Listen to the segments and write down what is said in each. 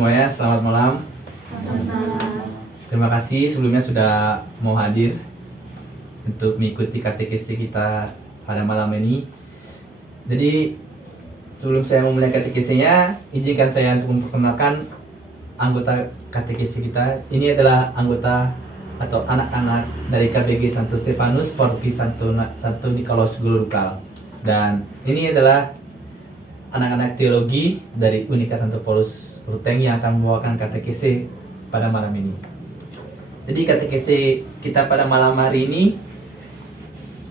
semuanya, selamat malam. Selamat malam. Terima kasih sebelumnya sudah mau hadir untuk mengikuti katekesi kita pada malam ini. Jadi sebelum saya memulai katekesinya, izinkan saya untuk memperkenalkan anggota katekesi kita. Ini adalah anggota atau anak-anak dari KBG Santo Stefanus Porpi Santo Nikolaus Guru Lokal. Dan ini adalah anak-anak teologi dari Unika Santo Paulus Ruteng yang akan membawakan katekesi pada malam ini. Jadi katekesi kita pada malam hari ini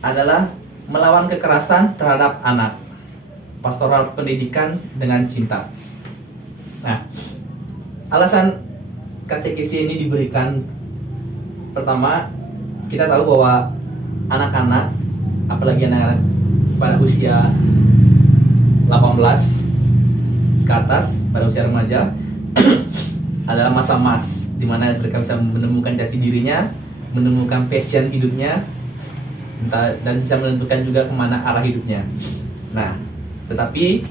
adalah melawan kekerasan terhadap anak. Pastoral pendidikan dengan cinta. Nah, alasan katekesi ini diberikan, pertama, kita tahu bahwa anak-anak, apalagi anak-anak pada usia 18 ke atas, pada usia remaja adalah masa emas di mana mereka bisa menemukan jati dirinya, menemukan passion hidupnya, dan bisa menentukan juga kemana arah hidupnya. Nah, tetapi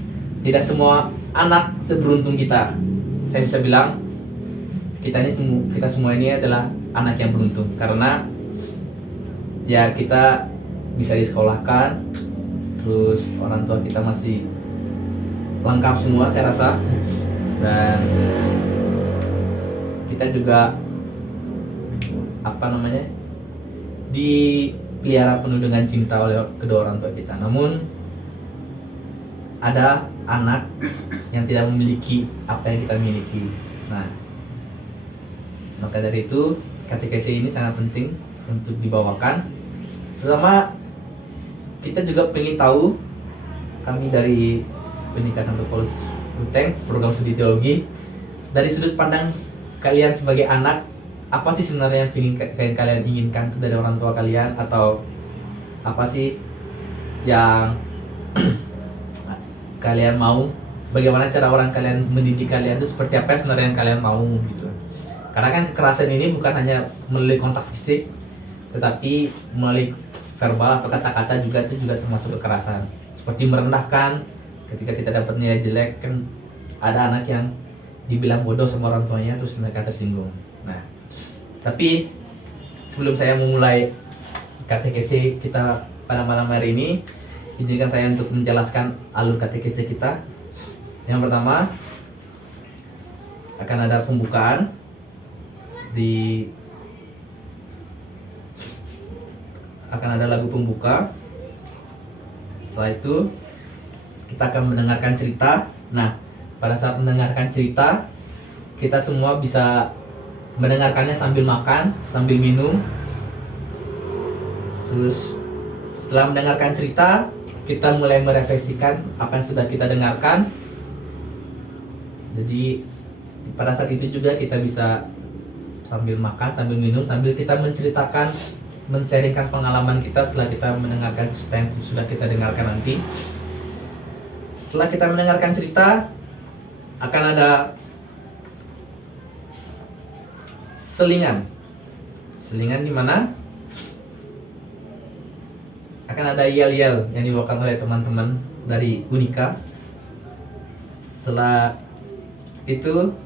tidak semua anak seberuntung kita. Saya bisa bilang kita semua ini adalah anak yang beruntung karena ya kita bisa disekolahkan, terus orang tua kita masih lengkap semua saya rasa, dan kita juga dipelihara penuh dengan cinta oleh kedua orang tua kita. Namun ada anak yang tidak memiliki apa yang kita miliki. Nah, maka dari itu katekesi ini sangat penting untuk dibawakan. Terutama kita juga ingin tahu, kami dari Unika Santo Paulus Ruteng, program studi teologi, dari sudut pandang kalian sebagai anak, apa sih sebenarnya yang kalian inginkan dari orang tua kalian, atau apa sih yang kalian mau, bagaimana cara orang kalian mendidik kalian itu seperti apa sebenarnya yang kalian mau gitu. Karena kan kekerasan ini bukan hanya melalui kontak fisik, tetapi melalui verbal atau kata-kata juga, itu juga termasuk kekerasan. Seperti merendahkan, ketika kita dapat nilai jelek, kan ada anak yang dibilang bodoh sama orang tuanya terus mereka tersinggung. Nah, tapi sebelum saya memulai katekesi kita pada malam hari ini, izinkan saya untuk menjelaskan alur katekesi kita. Yang pertama, akan ada pembukaan akan ada lagu pembuka. Setelah itu kita akan mendengarkan cerita. Nah, pada saat mendengarkan cerita, kita semua bisa mendengarkannya sambil makan, sambil minum. Terus setelah mendengarkan cerita, kita mulai merefleksikan apa yang sudah kita dengarkan. Jadi pada saat itu juga kita bisa sambil makan, sambil minum, sambil kita menceritakan, men-sharingkan pengalaman kita setelah kita mendengarkan cerita yang sudah kita dengarkan nanti. Setelah kita mendengarkan cerita, akan ada selingan di mana akan ada yel-yel yang dibawakan oleh teman-teman dari Unika. Setelah itu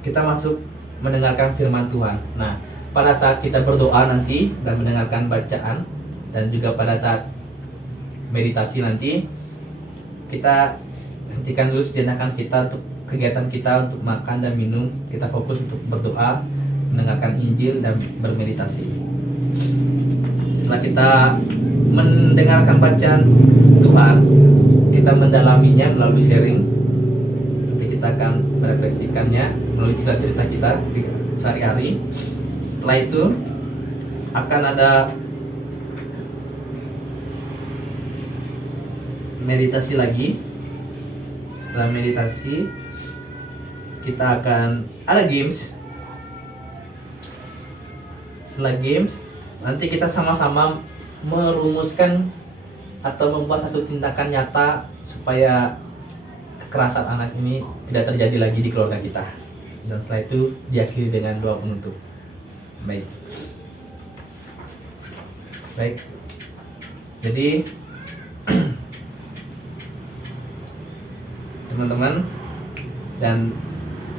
kita masuk mendengarkan firman Tuhan. Nah, pada saat kita berdoa nanti dan mendengarkan bacaan, dan juga pada saat meditasi nanti, kita hentikan dulu sejenak kita untuk kegiatan kita untuk makan dan minum. Kita fokus untuk berdoa, mendengarkan Injil dan bermeditasi. Setelah kita mendengarkan bacaan Tuhan, kita mendalaminya melalui sharing. Nanti kita akan merefleksikannya melalui cerita-cerita kita di sehari-hari. Setelah itu akan ada meditasi lagi. Setelah meditasi, kita akan ada games. Setelah games, nanti kita sama-sama merumuskan atau membuat satu tindakan nyata supaya kekerasan anak ini tidak terjadi lagi di keluarga kita. Dan setelah itu diakhiri dengan doa penutup. Baik. Jadi teman-teman dan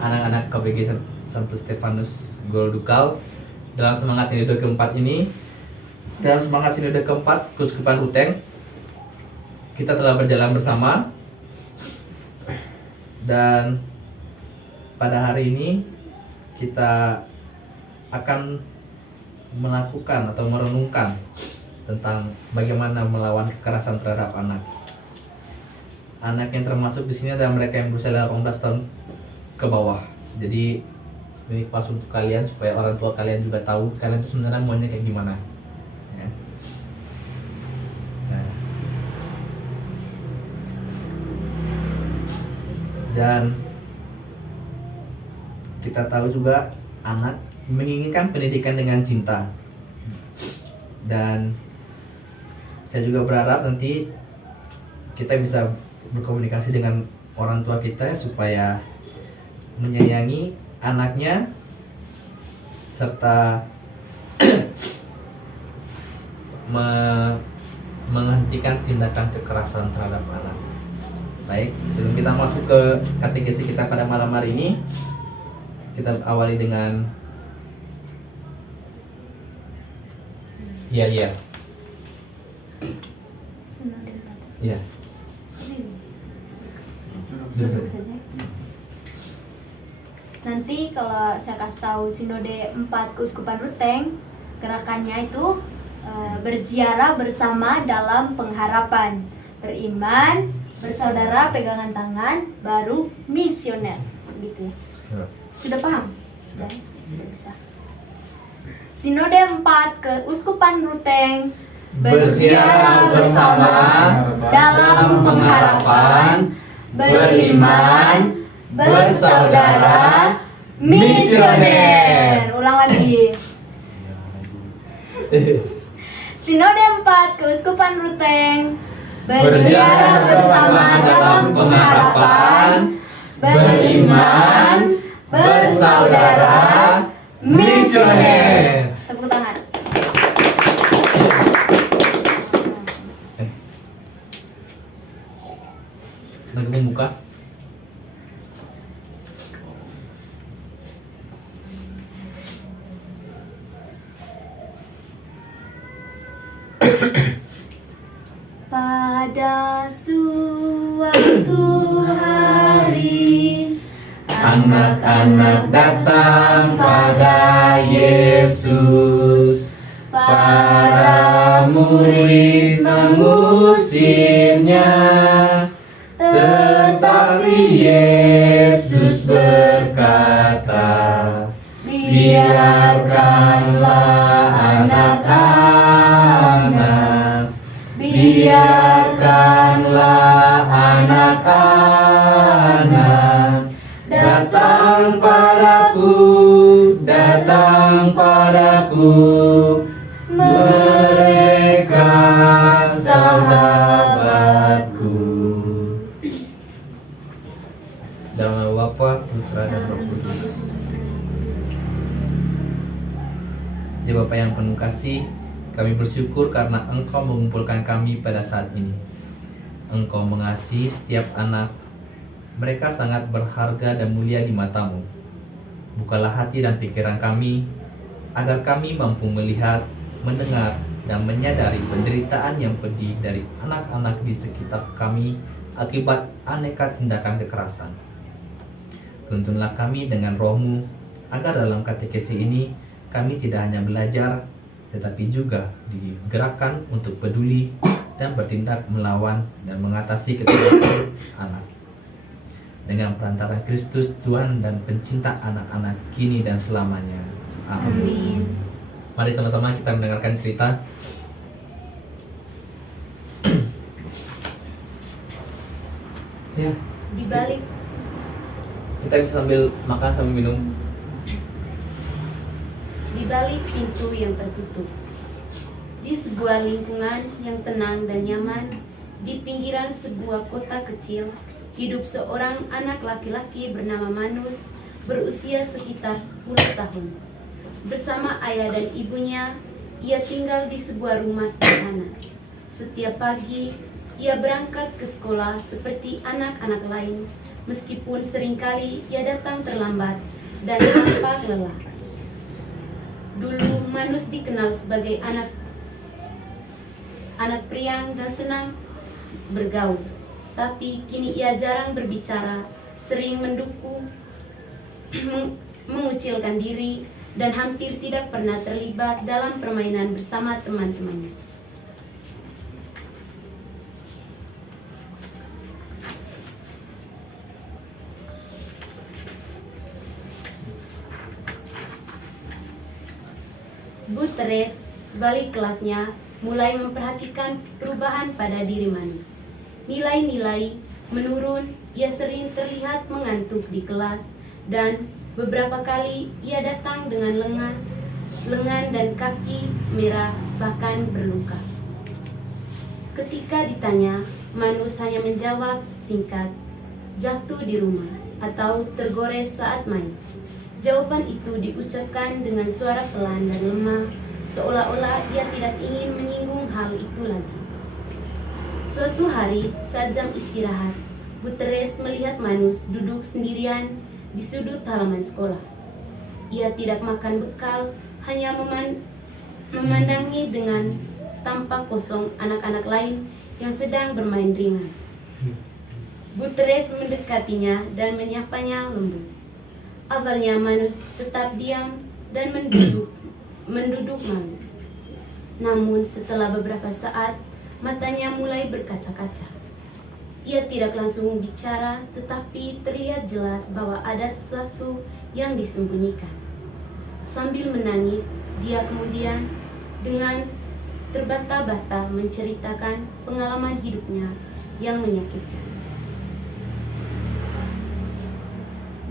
anak-anak KBG Santo Stefanus Goldukal dalam semangat sinode keempat ini. Dalam semangat sinode keempat Keuskupan Ruteng, kita telah berjalan bersama, dan pada hari ini kita akan melakukan atau merenungkan tentang bagaimana melawan kekerasan terhadap anak. Anak yang termasuk di sini adalah mereka yang berusia 18 tahun ke bawah. Jadi ini pas untuk kalian supaya orang tua kalian juga tahu kalian itu sebenarnya maunya kayak gimana. Ya. Nah. Dan kita tahu juga anak menginginkan pendidikan dengan cinta. Dan saya juga berharap nanti kita bisa berkomunikasi dengan orang tua kita supaya menyayangi anaknya serta menghentikan tindakan kekerasan terhadap anak. Baik, sebelum kita masuk ke katekesi kita pada malam hari ini, kita awali dengan iya. Iya. Duduk saja. Nanti kalau saya kasih tahu Sinode 4 Keuskupan Ruteng, gerakannya itu berziarah bersama dalam pengharapan, beriman, bersaudara, pegangan tangan, baru misioner, gitu ya. Sudah paham? Sudah bisa. Sinode 4 Keuskupan Ruteng berziarah bersama dalam pengharapan, beriman, bersaudara, misioner. Ulang lagi. Sinode 4 Keuskupan Ruteng berziarah bersama dalam pengharapan, beriman, bersaudara, misioner. Tepuk tangan. Lagi membuka. Pada suatu hari Anak-anak datang pada Yesus. Para murid mengusirnya, tetapi Yesus berkata, biarkanlah anak-anak, biarkanlah anak-anak datang padaku, mereka sahabatku. Dalam nama Bapa, Putra dan Roh Kudus. Ya Bapa yang penuh kasih, kami bersyukur karena Engkau mengumpulkan kami pada saat ini. Engkau mengasihi setiap anak. Mereka sangat berharga dan mulia di mata-Mu. Bukalah hati dan pikiran kami, agar kami mampu melihat, mendengar, dan menyadari penderitaan yang pedih dari anak-anak di sekitar kami akibat aneka tindakan kekerasan. Tuntunlah kami dengan Roh-Mu, agar dalam katekesi ini kami tidak hanya belajar, tetapi juga digerakkan untuk peduli dan bertindak melawan dan mengatasi kekerasan anak. Dengan perantaran Kristus, Tuhan dan pencinta anak-anak kini dan selamanya. Amin. Mari sama-sama kita mendengarkan cerita. Ya. Di balik Kita bisa sambil makan sambil minum. Di balik pintu yang tertutup, di sebuah lingkungan yang tenang dan nyaman, di pinggiran sebuah kota kecil, hidup seorang anak laki-laki bernama Manus, berusia sekitar 10 tahun. Bersama ayah dan ibunya, ia tinggal di sebuah rumah sederhana. Setiap pagi, ia berangkat ke sekolah seperti anak-anak lain, meskipun seringkali ia datang terlambat dan tampak lelah. Dulu Manus dikenal sebagai anak priang dan senang bergaul, tapi kini ia jarang berbicara, sering mengucilkan diri, dan hampir tidak pernah terlibat dalam permainan bersama teman-temannya. Bu Teres, balik kelasnya, mulai memperhatikan perubahan pada diri Manus. Nilai-nilai menurun, ia sering terlihat mengantuk di kelas, dan beberapa kali ia datang dengan lengan dan kaki merah, bahkan berluka. Ketika ditanya, Manus hanya menjawab singkat, "Jatuh di rumah," atau "tergores saat main." Jawaban itu diucapkan dengan suara pelan dan lemah, seolah-olah ia tidak ingin menyinggung hal itu lagi. Suatu hari, saat jam istirahat, Bu Teres melihat Manus duduk sendirian di sudut halaman sekolah. Ia tidak makan bekal, hanya memandangi dengan tampak kosong anak-anak lain yang sedang bermain ringan. Bu Teres mendekatinya dan menyapanya lembut. Awalnya Manus tetap diam dan menduduk malu. Namun setelah beberapa saat, matanya mulai berkaca-kaca. Ia tidak langsung bicara, tetapi terlihat jelas bahwa ada sesuatu yang disembunyikan. Sambil menangis, dia kemudian dengan terbata-bata menceritakan pengalaman hidupnya yang menyakitkan.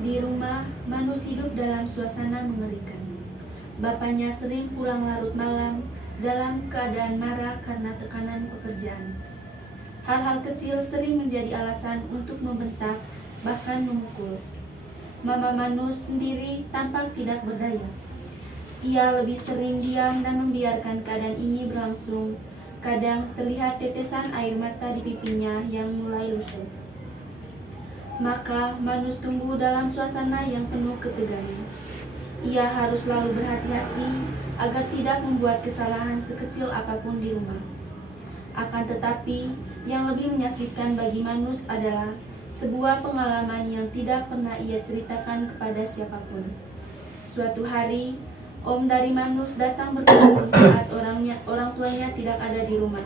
Di rumah, Manus hidup dalam suasana mengerikan. Bapaknya sering pulang larut malam dalam keadaan marah karena tekanan pekerjaan. Hal-hal kecil sering menjadi alasan untuk membentak, bahkan memukul. Mama Manus sendiri tampak tidak berdaya. Ia lebih sering diam dan membiarkan keadaan ini berlangsung. Kadang terlihat tetesan air mata di pipinya yang mulai lusuh. Maka Manus tumbuh dalam suasana yang penuh ketegangan. Ia harus selalu berhati-hati agar tidak membuat kesalahan sekecil apapun di rumah. Akan tetapi, yang lebih menyakitkan bagi Manus adalah sebuah pengalaman yang tidak pernah ia ceritakan kepada siapapun. Suatu hari, om dari Manus datang berkunjung saat orang tuanya tidak ada di rumah.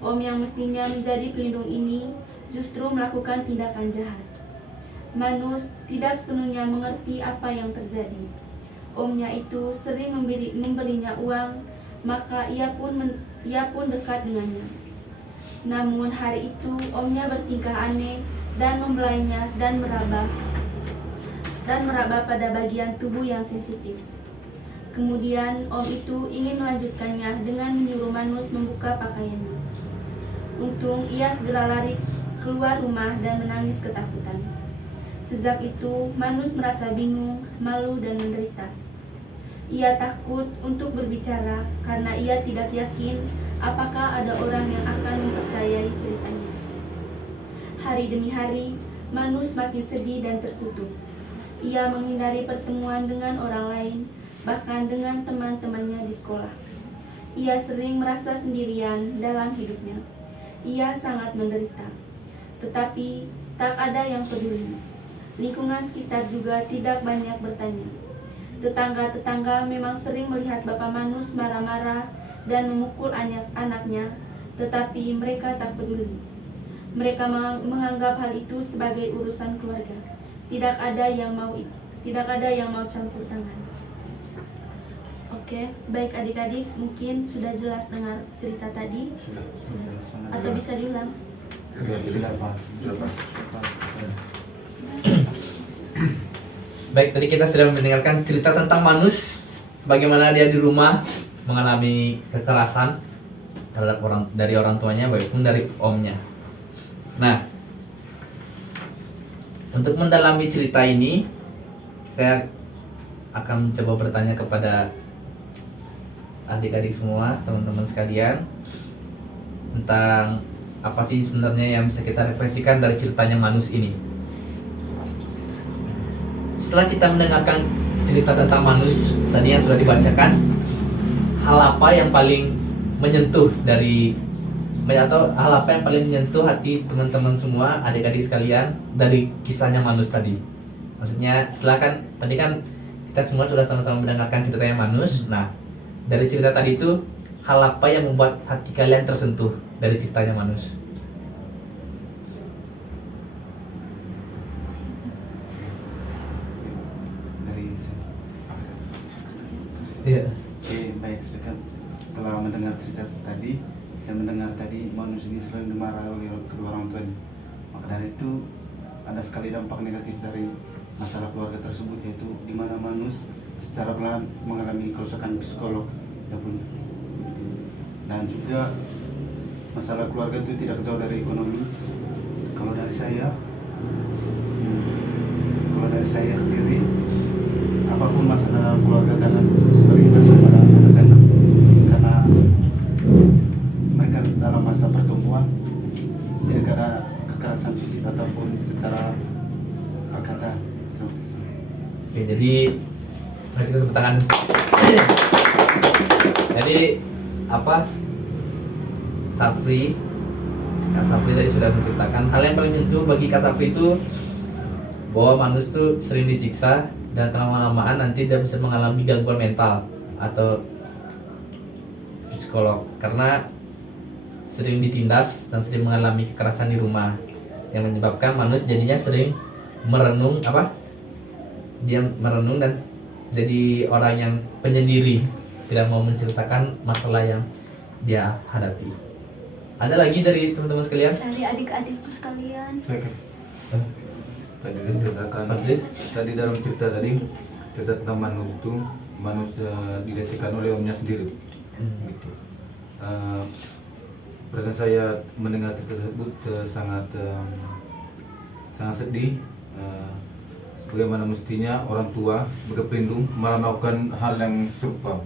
Om yang mestinya menjadi pelindung ini justru melakukan tindakan jahat. Manus tidak sepenuhnya mengerti apa yang terjadi. Omnya itu sering memberinya uang, maka ia pun dekat dengannya. Namun hari itu omnya bertingkah aneh dan membelainya dan meraba pada bagian tubuh yang sensitif. Kemudian om itu ingin melanjutkannya dengan menyuruh Manus membuka pakaiannya. Untung ia segera lari keluar rumah dan menangis ketakutan. Sejak itu, Manus merasa bingung, malu, dan menderita. Ia takut untuk berbicara karena ia tidak yakin apakah ada orang yang akan mempercayai ceritanya. Hari demi hari, Manus makin sedih dan tertutup. Ia menghindari pertemuan dengan orang lain, bahkan dengan teman-temannya di sekolah. Ia sering merasa sendirian dalam hidupnya. Ia sangat menderita. Tetapi tak ada yang peduli. Lingkungan sekitar juga tidak banyak bertanya. Tetangga-tetangga memang sering melihat Bapak Manus marah-marah dan memukul anaknya, tetapi mereka tak peduli. Mereka menganggap hal itu sebagai urusan keluarga. Tidak ada yang mau campur tangan. Oke, baik adik-adik, mungkin sudah jelas dengar cerita tadi. Sudah. Atau bisa diulang? Baik, tadi kita sudah mendengarkan cerita tentang Manus, bagaimana dia di rumah mengalami kekerasan terhadap dari orang tuanya maupun dari omnya. Nah, untuk mendalami cerita ini, saya akan mencoba bertanya kepada adik-adik semua, teman-teman sekalian, tentang apa sih sebenarnya yang bisa kita refleksikan dari ceritanya Manus ini. setelah kita mendengarkan cerita tentang Manus tadi yang sudah dibacakan, hal apa yang paling menyentuh dari atau hal apa yang paling menyentuh hati teman-teman semua, adik-adik sekalian dari kisahnya Manus tadi? Maksudnya setelah kan tadi kan kita semua sudah sama-sama mendengarkan ceritanya Manus. Nah, dari cerita tadi itu hal apa yang membuat hati kalian tersentuh dari ceritanya Manus? Dari Iya. Oke, baik. Setelah mendengar cerita tadi, saya mendengar tadi Manus ini selalu dimarahi oleh kedua orang tuanya. Maka dari itu ada sekali dampak negatif dari masalah keluarga tersebut, yaitu di mana Manus secara perlahan mengalami kerusakan psikolog dan juga masalah keluarga itu tidak jauh dari ekonomi. Kalau dari saya sendiri, apapun masalah dalam keluarga jangan berimbas kepada anak-anak, karena mereka dalam masa pertumbuhan tidak ada kekerasan fisik ataupun secara perkataan. Oke, jadi mari kita tepuk tangan. Jadi apa? Kak Safri tadi sudah menceritakan hal yang paling menyentuh bagi Kak Safri itu bahwa Manus tuh sering disiksa dan lama-lamaan nanti dia bisa mengalami gangguan mental atau psikolog karena sering ditindas dan sering mengalami kekerasan di rumah yang menyebabkan Manus jadinya sering merenung dia merenung dan jadi orang yang penyendiri, tidak mau menceritakan masalah yang dia hadapi. Ada lagi dari teman-teman sekalian? Dari adik-adikku sekalian. Tadi diceritakan tadi dalam cerita tentang Manus dilecehkan oleh omnya sendiri. Gitu. Perasaan saya mendengar cerita tersebut sangat sedih. Bagaimana mestinya orang tua sebagai pelindung malah melakukan hal yang serupa.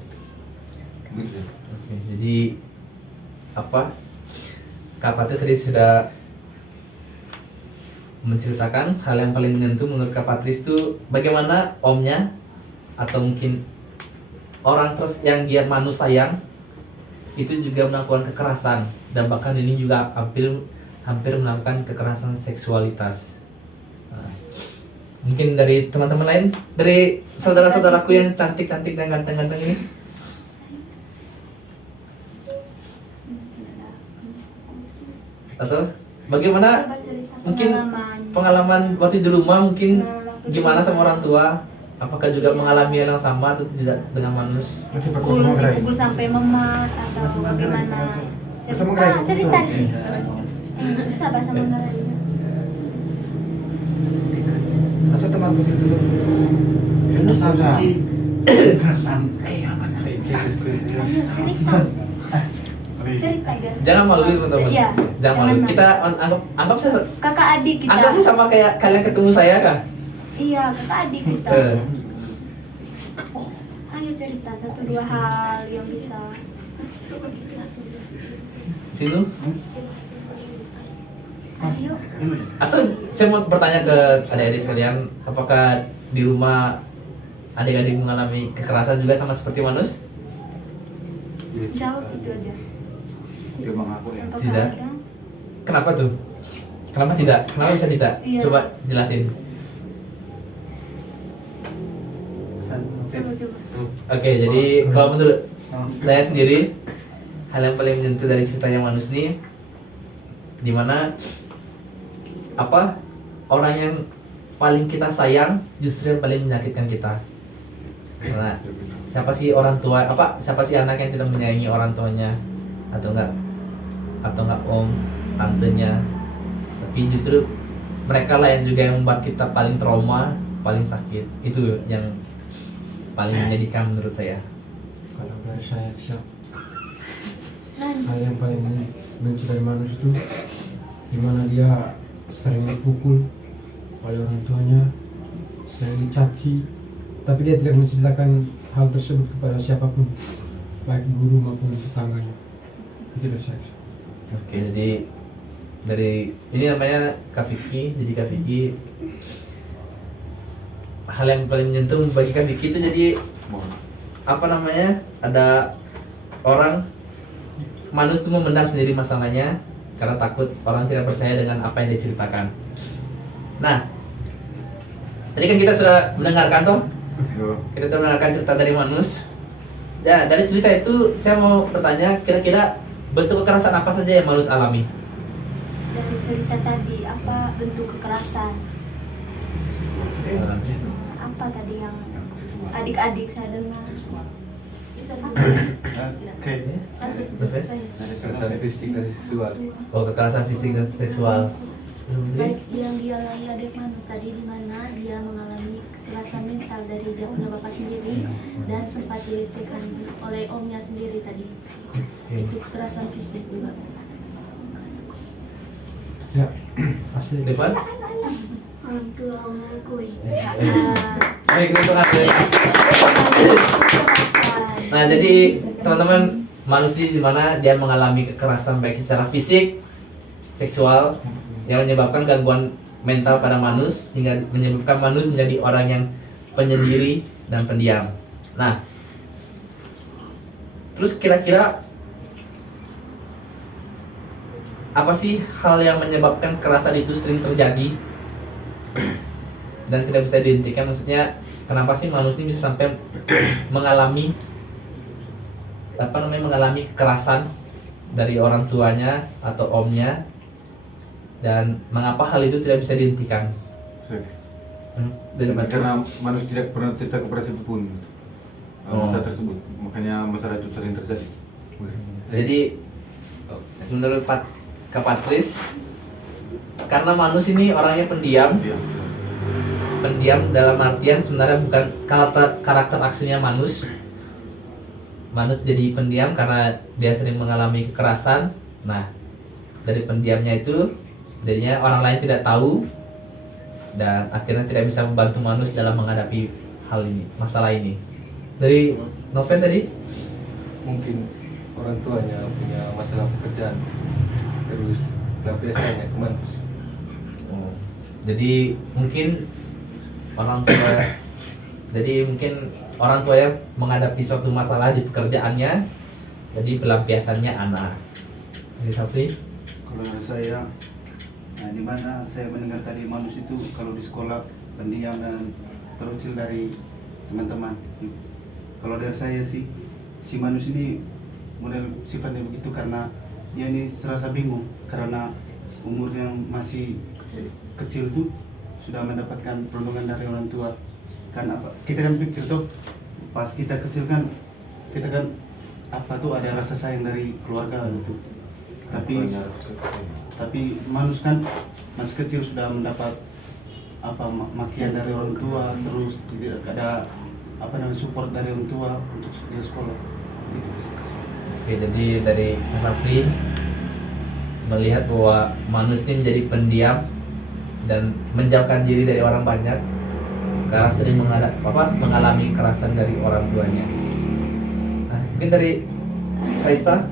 Gitu. Oke, jadi Kak Patris tadi sudah menceritakan hal yang paling menyentuh menurut Kak Patris itu bagaimana omnya atau mungkin orang terus yang dia Manus sayang itu juga melakukan kekerasan dan bahkan ini juga hampir melakukan kekerasan seksualitas. Nah, mungkin dari teman-teman lain, dari saudara-saudaraku yang cantik-cantik dan ganteng-ganteng ini, atau bagaimana Coba cerita mungkin pengalaman. pengalaman waktu di rumah mungkin gimana sama orang tua? Apakah juga mengalami hal yang sama atau tidak dengan Manus? Dipukul sampai memar atau bagaimana? Cerita. Bisa bahasa Manggarai. Masa teman itu itu saja. Cerita guys. Jangan malu teman-teman. Iya, Jangan malu. jangan Kita anggap saya kakak adik kita. anggapnya sama kayak kalian ketemu saya kah? Iya, kakak adik kita. Eh, Ayo cerita 1-2 hal yang bisa. Situ. Ayo. Atau saya mau bertanya ke adik-adik sekalian, apakah di rumah adik-adik mengalami kekerasan juga sama seperti Manus? Jawab itu aja. Dia mengaku ya. Apakah Tidak. ada? Kenapa tuh? Kenapa tidak? Kenapa bisa tidak? Iya. Coba jelasin. Coba. Oke, jadi kalau menurut saya sendiri hal yang paling menyentuh dari ceritanya Manus nih, dimana orang yang paling kita sayang justru yang paling menyakitkan kita. Karena siapa sih orang tua? Siapa sih anak yang tidak menyayangi orang tuanya atau enggak om, tantenya? Tapi justru mereka lah yang juga yang membuat kita paling trauma, paling sakit. Itu yang paling menyedihkan menurut saya. Kalau dari saya hal yang paling benci dari Manus itu dimana dia sering dipukul oleh orang tuanya, sering dicaci, tapi dia tidak menceritakan hal tersebut kepada siapapun, baik guru maupun tetangganya. Itu dari saya. Oke, jadi dari ini namanya Kak Vicky. Jadi Kak Vicky hal yang paling menyentuh bagi Kak Vicky itu jadi apa namanya, ada orang Manus tuh memendam sendiri masalahnya karena takut orang tidak percaya dengan apa yang dia ceritakan. Nah, tadi kan kita sudah mendengarkan toh, kita sudah mendengarkan cerita dari Manus. Ya, dari cerita itu saya mau bertanya, kira-kira bentuk kekerasan apa saja yang Manus alami? Dari cerita tadi apa bentuk kekerasan? Apa tadi yang adik-adik saya dengar? Bisa Oke. kasus Survei? saya. Dari Kekerasan sana. fisik dan seksual. Oh, kekerasan fisik dan seksual. Baik yang dialami adik Manus tadi, di mana dia mengalami kekerasan mental dari dia punya bapak sendiri dan sempat dilecehkan oleh omnya sendiri tadi. Itu kekerasan fisik juga. Ya, asli. Depan? Orang tua mengakui. Baik, untuk hasil. Nah, jadi teman-teman, Manus ini dimana dia mengalami kekerasan baik secara fisik, seksual, yang menyebabkan gangguan mental pada Manus sehingga menyebabkan Manus menjadi orang yang penyendiri dan pendiam. Nah, terus kira-kira apa sih hal yang menyebabkan kekerasan itu sering terjadi dan tidak bisa dihentikan? Maksudnya kenapa sih Manus ini bisa sampai mengalami mengalami kekerasan dari orang tuanya atau omnya, dan mengapa hal itu tidak bisa dihentikan? Karena manusia tidak pernah cerita kepada siapapun masalah tersebut, makanya masalah itu sering terjadi. Jadi menurut Kak Patris, karena Manus ini orangnya pendiam, Iya. pendiam dalam artian sebenarnya bukan karakter aslinya Manus. Manus jadi pendiam karena dia sering mengalami kekerasan. Nah, dari pendiamnya itu jadinya orang lain tidak tahu dan akhirnya tidak bisa membantu Manus dalam menghadapi hal ini, masalah ini. Dari Noven tadi, Mungkin orang tuanya punya masalah pekerjaan, terus pelampiasannya ke Manus. jadi mungkin orang tuanya menghadapi suatu masalah di pekerjaannya, jadi pelampiasannya anak. Jadi Safri, Kalau dari saya, nah di mana saya mendengar tadi Manus itu kalau di sekolah pendiam dan terkecil dari teman-teman. Kalau dari saya sih, si Manus ini model sifatnya begitu karena dia ini serasa bingung karena umur yang masih kecil tuh sudah mendapatkan perlindungan dari orang tua. Kan apa? Kita kan pikir tuh pas kita kecil kan kita kan apa tuh ada rasa sayang dari keluarga gitu. Tapi Manus kan masih kecil sudah mendapat apa makian dari orang tua, terus tidak ada apa namanya support dari orang tua untuk dia sekolah. Gitu. oke, jadi dari Safri melihat bahwa Manus ini menjadi pendiam dan menjauhkan diri dari orang banyak karena sering mengalami kekerasan dari orang tuanya. Nah, mungkin dari Kaista,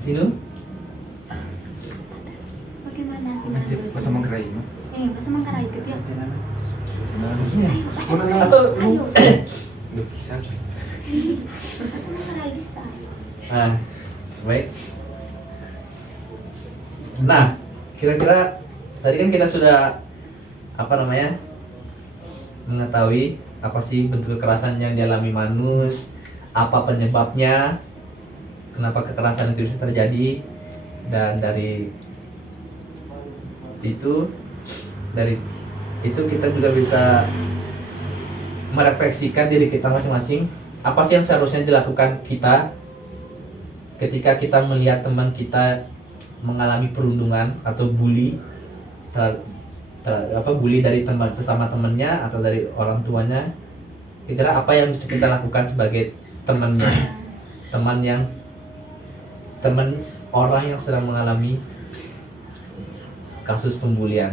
Sinu, Bagaimana sih Masih Manus? bersama gerai, no? Bahasa Manggarai kecil. atau Ayo. Nggak bisa. Bahasa Manggarai bisa. nah, baik. Nah, kira-kira tadi kan kita sudah mengetahui apa sih bentuk kekerasan yang dialami Manus, apa penyebabnya, kenapa kekerasan itu bisa terjadi, dan dari itu kita juga bisa merefleksikan diri kita masing-masing. Apa sih yang seharusnya dilakukan kita ketika kita melihat teman kita mengalami perundungan atau bully bully dari sesama temannya atau dari orang tuanya. Kira-kira apa yang bisa kita lakukan sebagai temannya, teman orang yang sedang mengalami kasus pembulian.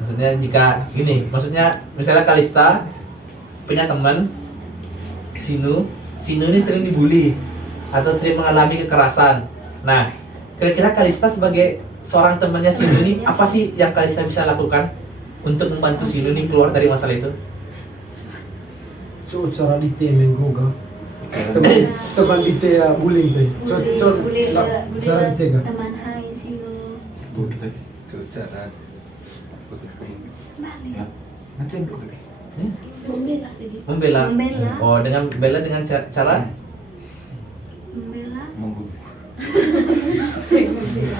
Maksudnya misalnya Kalista punya teman Sinu ini sering dibully atau sering mengalami kekerasan. Nah, kira-kira Kalista sebagai seorang temannya si Inu ini, apa sih yang Kalista bisa lakukan untuk membantu si Inu ini keluar dari masalah itu? So cara dite menggoga. Teman dite ya bullying be. Cara dite ga. teman hai sino. Itu cara putus komunikasi. Ya. Nanti Membela sedikit. Membela. Membela. Oh, dengan bela dengan cara Membela. Membunuh. Membela.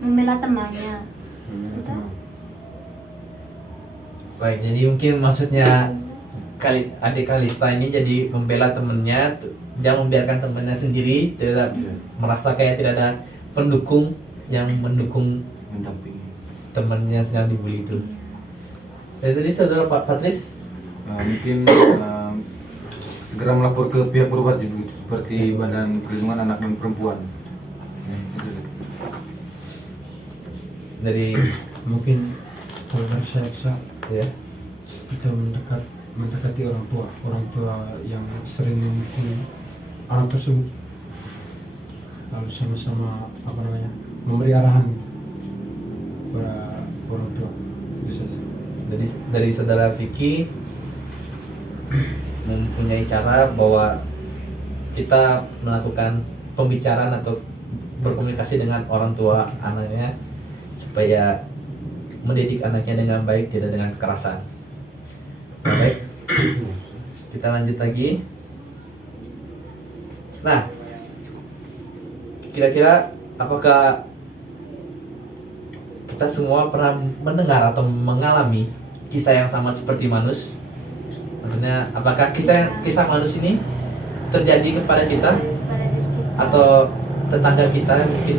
Membela temannya. Betul? baik. Jadi mungkin maksudnya adik Kalista ini jadi membela temennya, jangan membiarkan temennya sendiri, tidak merasa kayak tidak ada pendukung yang mendukung mendampingi. temannya sedang dibully itu. Jadi saudara Pak Patris, Mungkin segera melapor ke pihak berwajib begitu, seperti Badan Perlindungan Anak dan Perempuan. Itu saja. dari Mungkin kalau dari saya ya kita mendekati orang tua yang sering memukul anak tersebut, lalu sama-sama memberi arahan gitu kepada orang tua. Itu saja. dari saudara Vicky mempunyai cara bahwa kita melakukan pembicaraan atau berkomunikasi dengan orang tua anaknya supaya mendidik anaknya dengan baik, tidak dengan kekerasan. Baik, kita lanjut lagi. Nah, kira-kira apakah kita semua pernah mendengar atau mengalami kisah yang sama seperti Manus? Maksudnya, apakah kisah Manus ini terjadi kepada kita Pada diri kita. atau tetangga kita mungkin?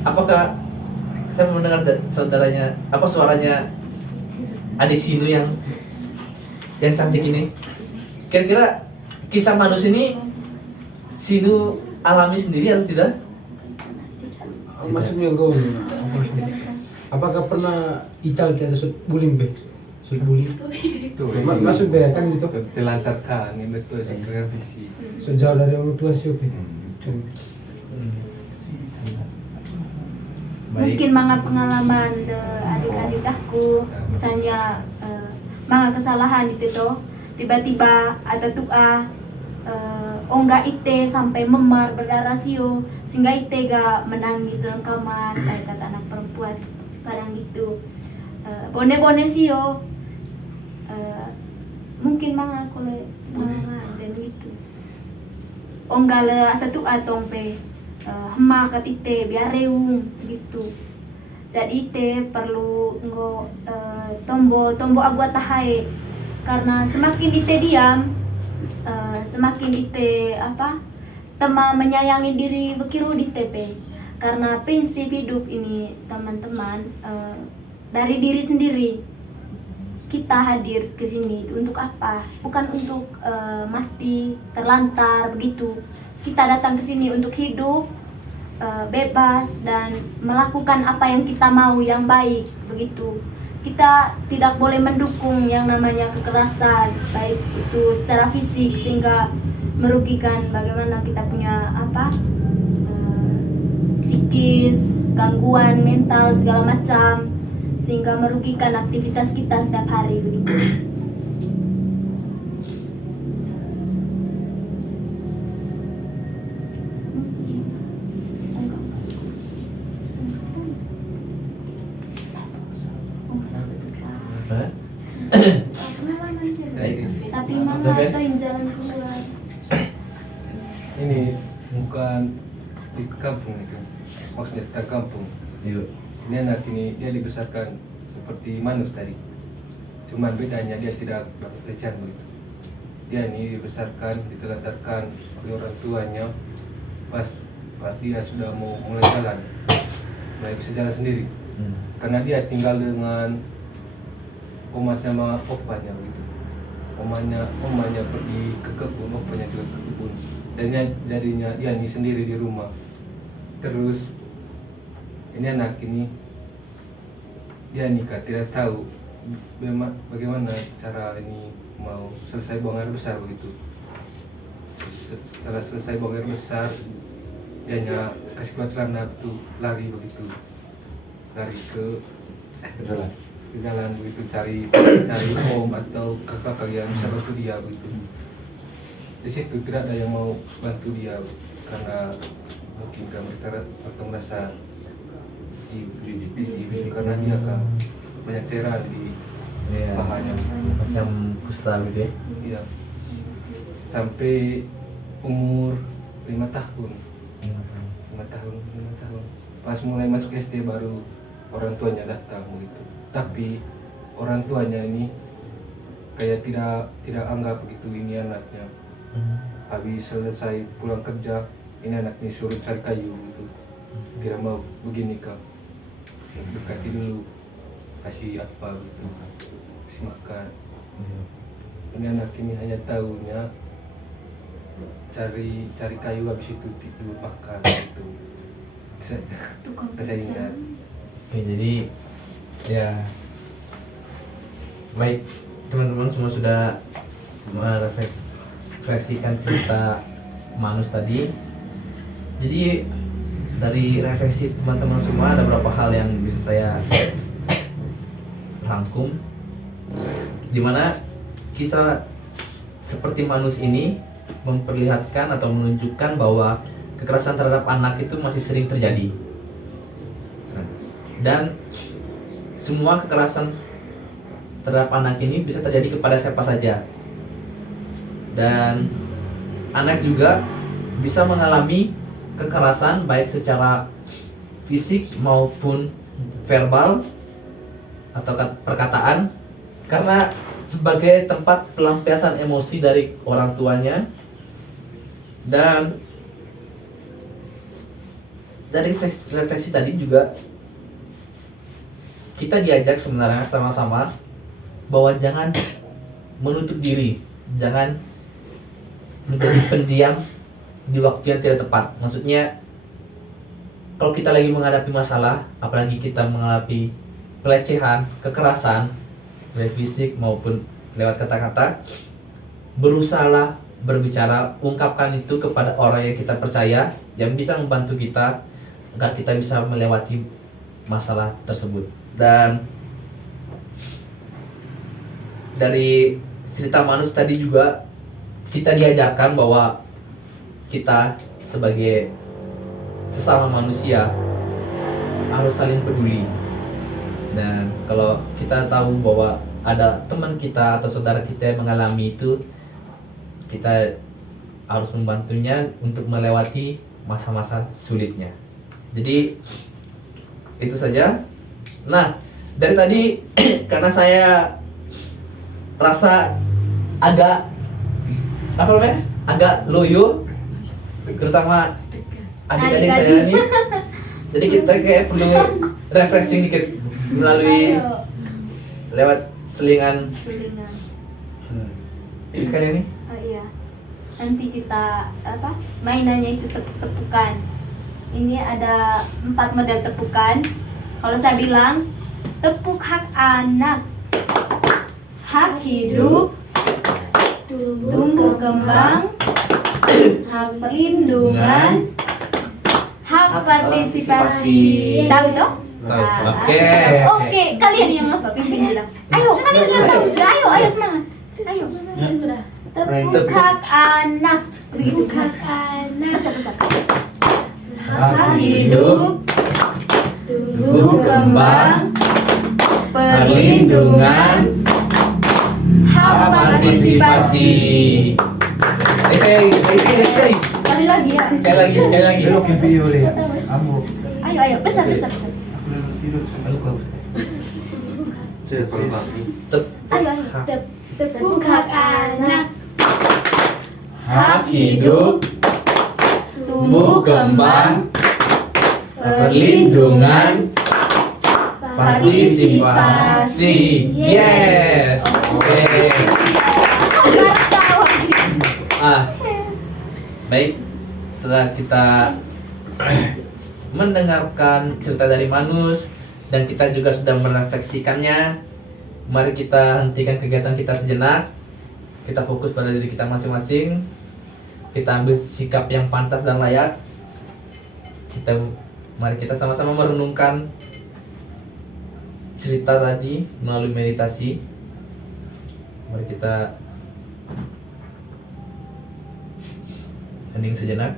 Apakah saya mendengar saudaranya, suaranya adik Sinu yang cantik ini? Kira-kira kisah Manus ini Sinu alami sendiri atau tidak? Maksudnya kau apakah pernah Ical tidak bullying be? Bullying? Itu Maksud be kan gitu. telantarkan ini betul sebenarnya visi. Sejauh dari orang tua sih oke. Baik. Mungkin mga pengalaman adik-adik aku, misalnya mga kesalahan itu tuh tiba-tiba ada tua onga ite sampai memar berdarah sio sehingga ite ga menangis dalam kamar kayak kata anak perempuan kadang gitu bone-bone sio mungkin mga kole mga dan gitu onga le ada tua tongpe hemakat ite biar reung gitu jadi ite perlu tombo agua tahai karena semakin ite diam semakin ite tema menyayangi diri bekiru di TP karena prinsip hidup ini teman-teman dari diri sendiri kita hadir ke sini itu untuk apa? Bukan untuk mati terlantar begitu. Kita datang ke sini untuk hidup bebas dan melakukan apa yang kita mau yang baik begitu. Kita tidak boleh mendukung yang namanya kekerasan baik itu secara fisik sehingga merugikan bagaimana kita punya psikis, gangguan mental segala macam sehingga merugikan aktivitas kita setiap hari begitu. Tapi mama apain jalan keluar? Ini bukan di kampung itu, maksudnya sekitar kampung. Yuk. Ini anak ini dia dibesarkan seperti Manus tadi. Cuman bedanya dia tidak dapat pelecehan begitu. Dia ini dibesarkan, ditelantarkan oleh orang tuanya pas dia sudah mau mulai jalan, mulai bisa jalan sendiri. Karena dia tinggal dengan oma sama opanya begitu. Omanya pergi ke kebun, opanya juga ke kebun. Dan jadinya dia ini sendiri di rumah. Terus ini anak ini dia nikah tidak tahu bagaimana cara ini mau selesai buang air besar begitu. Setelah selesai buang air besar, dia hanya kasih keluar celana tuh lari begitu, lari ke jalan begitu, cari om atau kakak yang bisa bantu dia begitu. Di situ tidak ada yang mau bantu dia karena mungkin mereka atau merasa di karena dia kan banyak cairan di Iya. pahanya. Macam kusta gitu ya. Iya. Sampai umur 5 tahun. 5 tahun. Pas mulai masuk SD baru orang tuanya datang begitu. Tapi orang tuanya ini kayak tidak anggap begitu ini anaknya. Habis selesai pulang kerja, ini anaknya suruh cari kayu gitu. Tidak mau begini kak. Dekati dulu, kasih apa gitu, kasih makan. Ini anak ini hanya tahunya cari kayu, habis itu tidur makan gitu. Saya ingat. Oke, jadi ya baik, teman-teman semua sudah merefleksikan cerita Manus tadi. Jadi dari refleksi teman-teman semua ada beberapa hal yang bisa saya rangkum, dimana kisah seperti Manus ini memperlihatkan atau menunjukkan bahwa kekerasan terhadap anak itu masih sering terjadi, dan semua kekerasan terhadap anak ini bisa terjadi kepada siapa saja, dan anak juga bisa mengalami kekerasan baik secara fisik maupun verbal atau perkataan, karena sebagai tempat pelampiasan emosi dari orang tuanya. Dan dari refleksi tadi juga kita diajak sebenarnya sama-sama bahwa jangan menutup diri, jangan menjadi pendiam di waktu yang tidak tepat. Maksudnya kalau kita lagi menghadapi masalah, apalagi kita menghadapi pelecehan, kekerasan baik fisik maupun lewat kata-kata, berusahalah berbicara, ungkapkan itu kepada orang yang kita percaya, yang bisa membantu kita agar kita bisa melewati masalah tersebut. Dan dari cerita Manus tadi juga kita diajarkan bahwa kita sebagai sesama manusia harus saling peduli. Dan kalau kita tahu bahwa ada teman kita atau saudara kita yang mengalami itu, kita harus membantunya untuk melewati masa-masa sulitnya. Jadi itu saja. Nah, dari tadi karena saya rasa agak agak loyo, terutama adik-adik saya ini. Jadi kita kayak perlu refreshing dikit melalui lewat selingan ikan ini. Oh iya, nanti kita mainannya itu tepuk-tepukan. Ini ada 4 model tepukan. Kalau saya bilang tepuk hak anak, hak hidup, tumbuh kembang, hak perlindungan, hak partisipasi. Tahu toh? Oke, kalian yang apa? Pimpin bilang. Ayo, kalian yang tahu. Ayo semangat. Ayo. Ya sudah. Tepuk hak anak. Tepuk hak anak. Besar. Hak hidup, tumbuh kembang, perlindungan, hak partisipasi. Sekali lagi ya. Sekali lagi. Belok ke video ya. Ambo. Ayo, besar. Ayo. Tepuk hak anak, Hak hidup, tumbuh kembang, perlindungan, partisipasi. Yes. Oke. Baik. Setelah kita mendengarkan cerita dari Manus dan kita juga sudah merefleksikannya, mari kita hentikan kegiatan kita sejenak. Kita fokus pada diri kita masing-masing. Kita ambil sikap yang pantas dan layak. Mari kita sama-sama merenungkan cerita tadi melalui meditasi. Mari kita hening sejenak.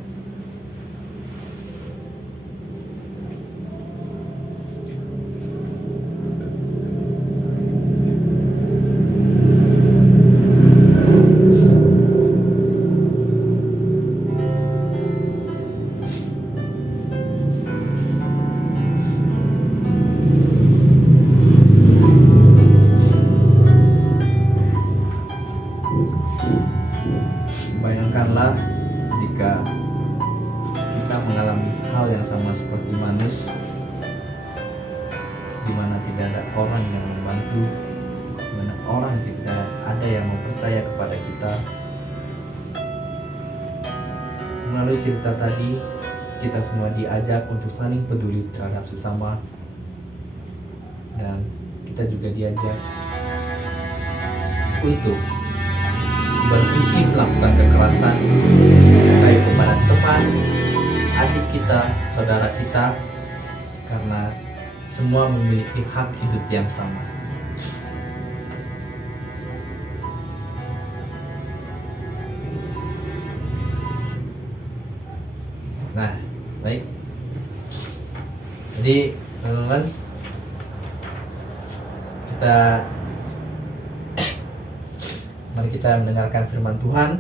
Bayangkanlah jika kita mengalami hal yang sama seperti Manus, di mana tidak ada orang yang membantu, di mana orang tidak ada yang mau percaya kepada kita. Melalui cerita tadi, kita semua diajak untuk saling peduli terhadap sesama, dan kita juga diajak untuk berhenti melakukan kekerasan baik kepada teman, adik kita, saudara kita, karena semua memiliki hak hidup yang sama. Nah, baik. Jadi, teman-teman, mari kita mendengarkan firman Tuhan.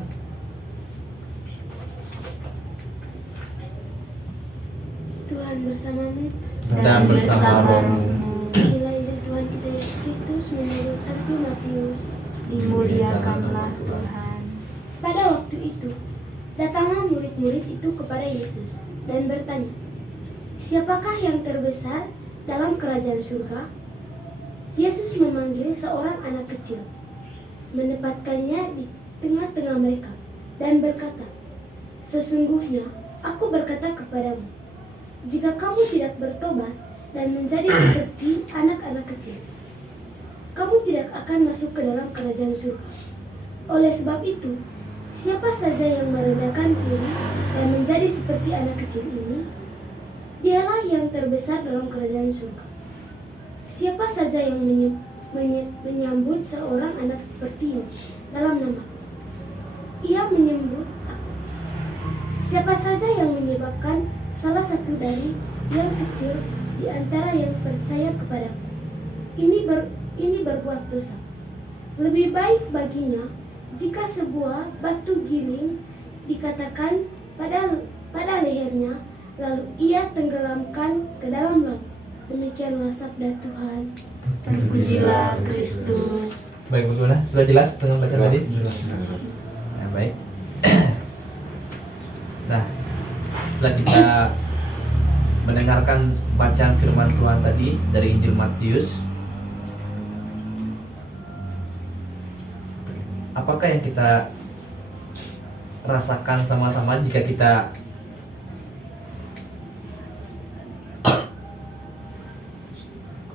Tuhan bersamamu. Dan bersamamu. Inilah Injil Tuhan kita Yesus Kristus menurut 1 Matius. Dimuliakanlah Tuhan. Pada waktu itu, datanglah murid-murid itu kepada Yesus dan bertanya, "Siapakah yang terbesar dalam kerajaan surga?" Yesus memanggil seorang anak kecil, menempatkannya di tengah-tengah mereka, dan berkata, "Sesungguhnya aku berkata kepadamu, jika kamu tidak bertobat dan menjadi seperti anak-anak kecil, kamu tidak akan masuk ke dalam kerajaan surga. Oleh sebab itu, siapa saja yang merendahkan diri dan menjadi seperti anak kecil ini, dialah yang terbesar dalam kerajaan surga. Siapa saja yang menyambut seorang anak seperti ini dalam nama, ia menyambut aku. Siapa saja yang menyebabkan salah satu dari yang kecil di antara yang percaya kepadaku, ini berbuat dosa. Lebih baik baginya jika sebuah batu giling dikatakan pada lehernya, lalu ia tenggelamkan ke dalam laut. Demikianlah sabda Tuhan. Terpujilah Kristus. Baik, bagaimana? Sudah jelas dengan bacaan tadi? Ya, baik. Nah, setelah kita mendengarkan bacaan firman Tuhan tadi dari Injil Matius, apakah yang kita rasakan sama-sama jika kita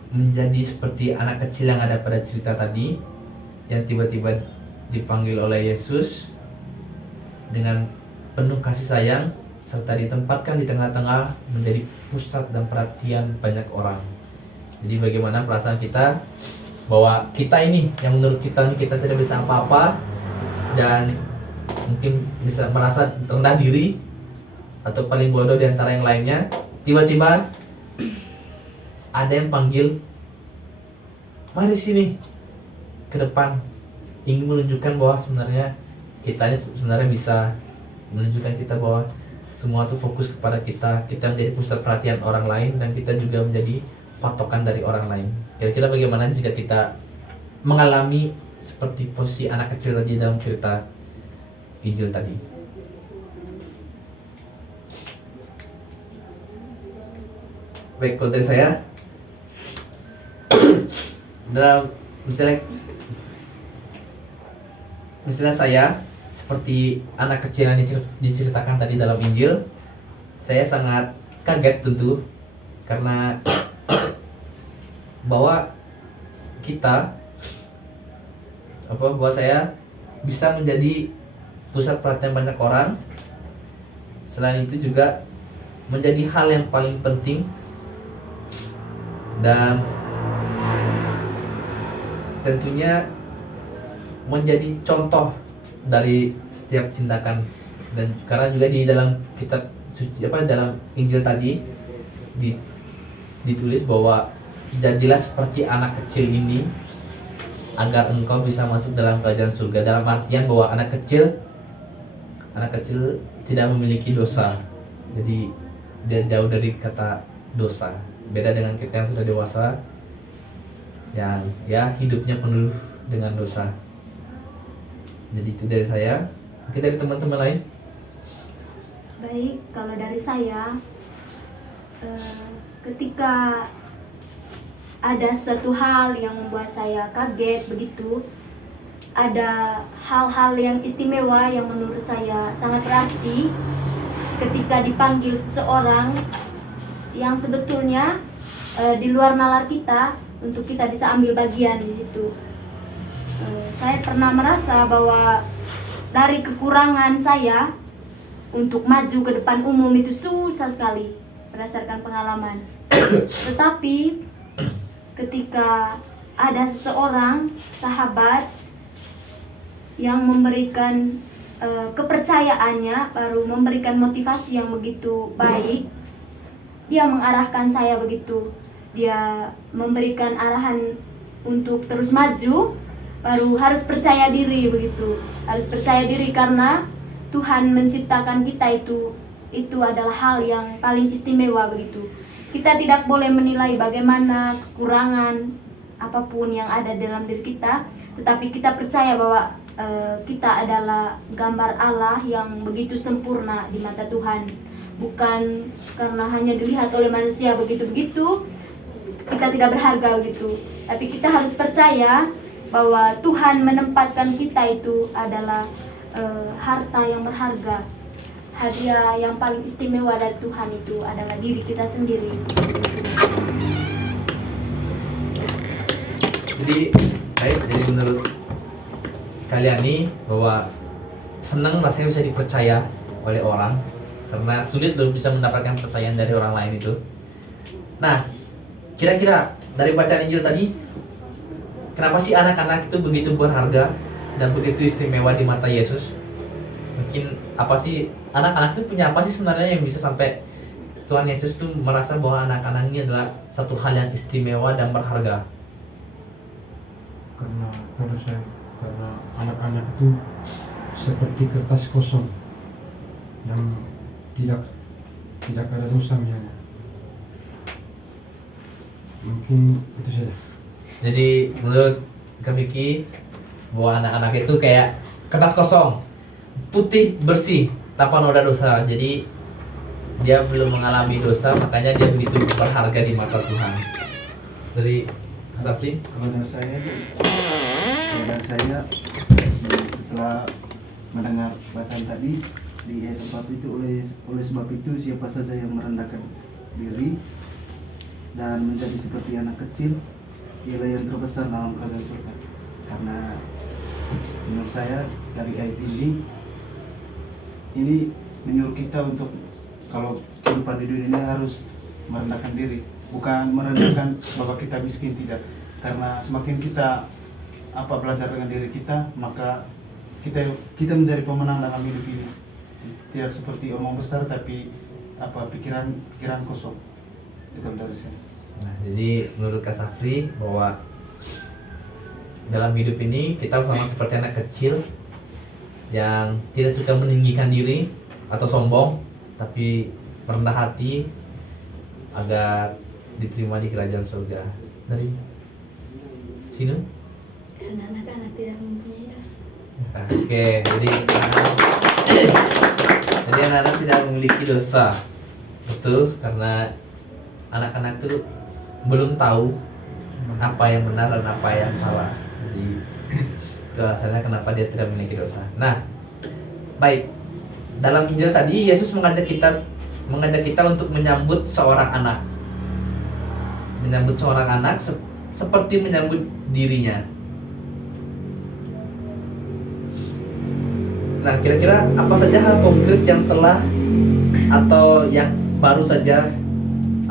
menjadi seperti anak kecil yang ada pada cerita tadi, yang tiba-tiba dipanggil oleh Yesus dengan penuh kasih sayang, serta ditempatkan di tengah-tengah menjadi pusat dan perhatian banyak orang. Jadi bagaimana perasaan kita bahwa kita ini yang menurut kita tidak bisa apa-apa dan mungkin bisa merasa rendah diri atau paling bodoh di antara yang lainnya, tiba-tiba ada yang panggil, mari sini ke depan, ingin menunjukkan bahwa sebenarnya kita ini sebenarnya bisa menunjukkan kita bahwa semua itu fokus kepada kita menjadi pusat perhatian orang lain, dan kita juga menjadi patokan dari orang lain. Kira-kira bagaimana jika kita mengalami seperti posisi anak kecil tadi dalam cerita Injil tadi? Baik, kalau dari saya, dalam misalnya saya seperti anak kecil yang diceritakan tadi dalam Injil, saya sangat kaget tentu karena bahwa kita bahwa saya bisa menjadi pusat perhatian banyak orang. Selain itu juga menjadi hal yang paling penting dan tentunya menjadi contoh dari setiap tindakan. Dan karena juga di dalam kitab suci dalam Injil tadi ditulis bahwa jadilah seperti anak kecil ini agar engkau bisa masuk dalam kerajaan surga. Dalam artian bahwa anak kecil tidak memiliki dosa. Jadi dia jauh dari kata dosa. Beda dengan kita yang sudah dewasa yang ya hidupnya penuh dengan dosa. Jadi itu dari saya. Mungkin dari teman-teman lain. Baik, kalau dari saya, ketika ada suatu hal yang membuat saya kaget begitu, ada hal-hal yang istimewa yang menurut saya sangat berarti ketika dipanggil seseorang yang sebetulnya di luar nalar kita untuk kita bisa ambil bagian di situ. Saya pernah merasa bahwa dari kekurangan saya untuk maju ke depan umum itu susah sekali berdasarkan pengalaman. Tetapi ketika ada seseorang sahabat yang memberikan kepercayaannya, baru memberikan motivasi yang begitu baik, dia mengarahkan saya begitu, dia memberikan arahan untuk terus maju, baru harus percaya diri begitu, harus percaya diri karena Tuhan menciptakan kita itu adalah hal yang paling istimewa begitu. Kita tidak boleh menilai bagaimana kekurangan apapun yang ada dalam diri kita, tetapi kita percaya bahwa kita adalah gambar Allah yang begitu sempurna di mata Tuhan. Bukan karena hanya dilihat oleh manusia begitu-begitu kita tidak berharga begitu, tapi kita harus percaya bahwa Tuhan menempatkan kita itu adalah harta yang berharga. Hadiah yang paling istimewa dari Tuhan itu adalah diri kita sendiri. Jadi baik, jadi menurut kalian nih bahwa senang rasanya bisa dipercaya oleh orang, karena sulit loh bisa mendapatkan kepercayaan dari orang lain itu. Nah, kira-kira dari bacaan Injil tadi, kenapa sih anak-anak itu begitu berharga dan begitu istimewa di mata Yesus? Mungkin apa sih anak-anak itu punya apa sih sebenarnya yang bisa sampai Tuhan Yesus tuh merasa bahwa anak-anak ini adalah satu hal yang istimewa dan berharga? Karena menurut saya, karena anak-anak itu seperti kertas kosong yang tidak ada dosa misalnya. Mungkin itu saja. Jadi menurut Kak Vicky bahwa anak-anak itu kayak kertas kosong, putih bersih tanpa noda dosa. Jadi dia belum mengalami dosa, makanya dia begitu berharga di mata Tuhan. Dari Mas Afri? Kalau dari saya setelah mendengar bacaan tadi di ayat 4 itu, oleh sebab itu siapa saja yang merendahkan diri dan menjadi seperti anak kecil, ialah yang terbesar dalam kerajaan surga. Karena menurut saya dari ayat ini menyuruh kita untuk kalau kehidupan di dunia ini harus merendahkan diri, bukan merendahkan bahwa kita miskin, tidak. Karena semakin kita belajar dengan diri kita, maka kita menjadi pemenang dalam hidup ini. Tidak seperti omong besar tapi pikiran kosong. Itu kan dari saya. Nah, jadi menurut Kak Safri bahwa dalam hidup ini kita sama seperti anak kecil yang tidak suka meninggikan diri atau sombong, tapi rendah hati agar diterima di kerajaan surga. Dari sini? Karena anak-anak tidak mempunyai dosa. Oke, jadi anak-anak tidak memiliki dosa. Betul, karena anak-anak itu belum tahu apa yang benar dan apa yang salah. Jadi itu alasannya kenapa dia tidak memiliki dosa. Nah, baik. Dalam Injil tadi Yesus mengajak kita untuk menyambut seorang anak. Menyambut seorang anak seperti menyambut dirinya. Nah, kira-kira apa saja hal konkret yang telah atau yang baru saja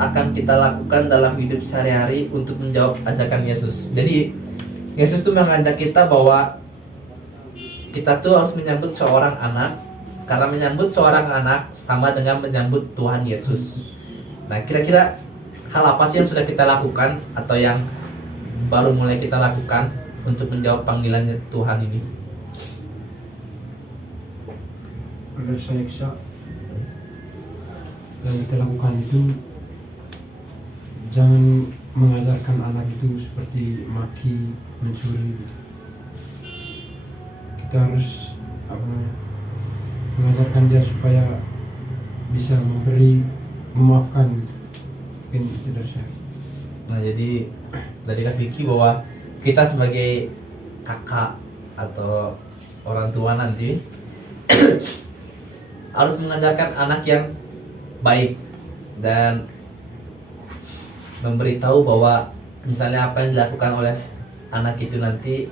akan kita lakukan dalam hidup sehari-hari untuk menjawab ajakan Yesus. Jadi Yesus tuh mengajak kita bahwa kita tuh harus menyambut seorang anak, karena menyambut seorang anak sama dengan menyambut Tuhan Yesus. Nah, kira-kira hal apa sih yang sudah kita lakukan atau yang baru mulai kita lakukan untuk menjawab panggilan Tuhan ini? Kalau saya kisah yang kita lakukan itu jangan mengajarkan anak itu seperti maki, mencuri. Kita harus mengajarkan dia supaya bisa memaafkan gitu. Mungkin itu dari saya. Nah, jadi dari Kak Vicky bahwa kita sebagai kakak atau orang tua nanti harus mengajarkan anak yang baik dan memberitahu bahwa misalnya apa yang dilakukan oleh anak itu nanti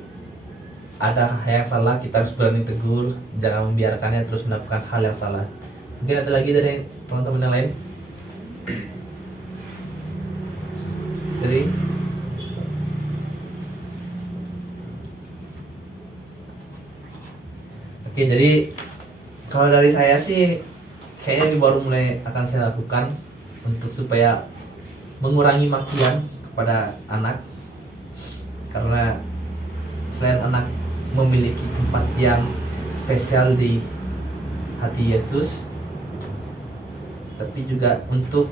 ada hal yang salah, kita harus berani tegur, jangan membiarkannya terus melakukan hal yang salah. Mungkin ada lagi dari teman-teman yang lain? Dari Oke, jadi kalau dari saya sih kayaknya ini baru mulai akan saya lakukan untuk supaya mengurangi makian kepada anak, karena selain anak memiliki tempat yang spesial di hati Yesus, tapi juga untuk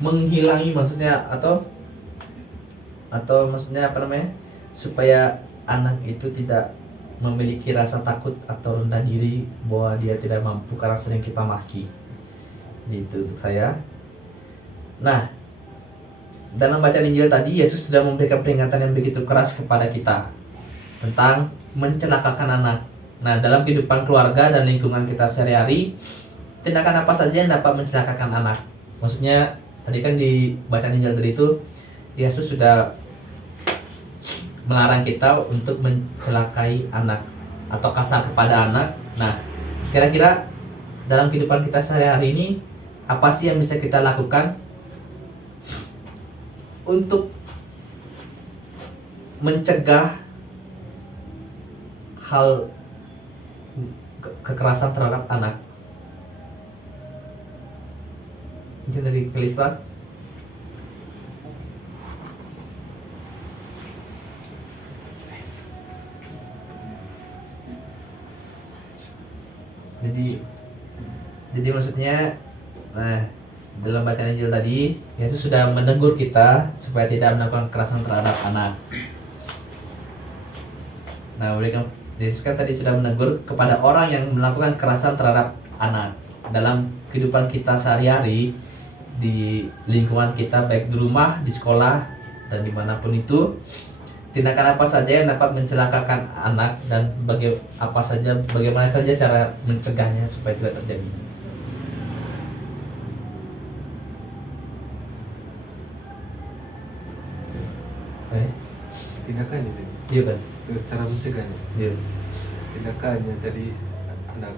menghilangi maksudnya atau maksudnya apa namanya, supaya anak itu tidak memiliki rasa takut atau rendah diri bahwa dia tidak mampu karena sering kita maki. Itu untuk saya. Nah, dalam bacaan Injil tadi Yesus sudah memberikan peringatan yang begitu keras kepada kita tentang mencelakakan anak. Nah, dalam kehidupan keluarga dan lingkungan kita sehari-hari, tindakan apa saja yang dapat mencelakakan anak? Maksudnya tadi kan di bacaan Injil tadi itu Yesus sudah melarang kita untuk mencelakai anak atau kasar kepada anak. Nah, kira-kira dalam kehidupan kita sehari-hari ini apa sih yang bisa kita lakukan untuk mencegah hal kekerasan terhadap anak? Mungkin dari Kalista. Jadi maksudnya, nah, dalam bacaan Injil tadi Yesus sudah menegur kita supaya tidak melakukan kekerasan terhadap anak. Nah, Yesus kan tadi sudah menegur kepada orang yang melakukan kekerasan terhadap anak. Dalam kehidupan kita sehari-hari, di lingkungan kita, baik di rumah, di sekolah, dan dimanapun itu, tindakan apa saja yang dapat mencelakakan anak dan bagaimana saja cara mencegahnya supaya tidak terjadi. Tindakannya tadi. Iya kan? Terus cara mencegahnya. Iya. Tindakannya tadi anak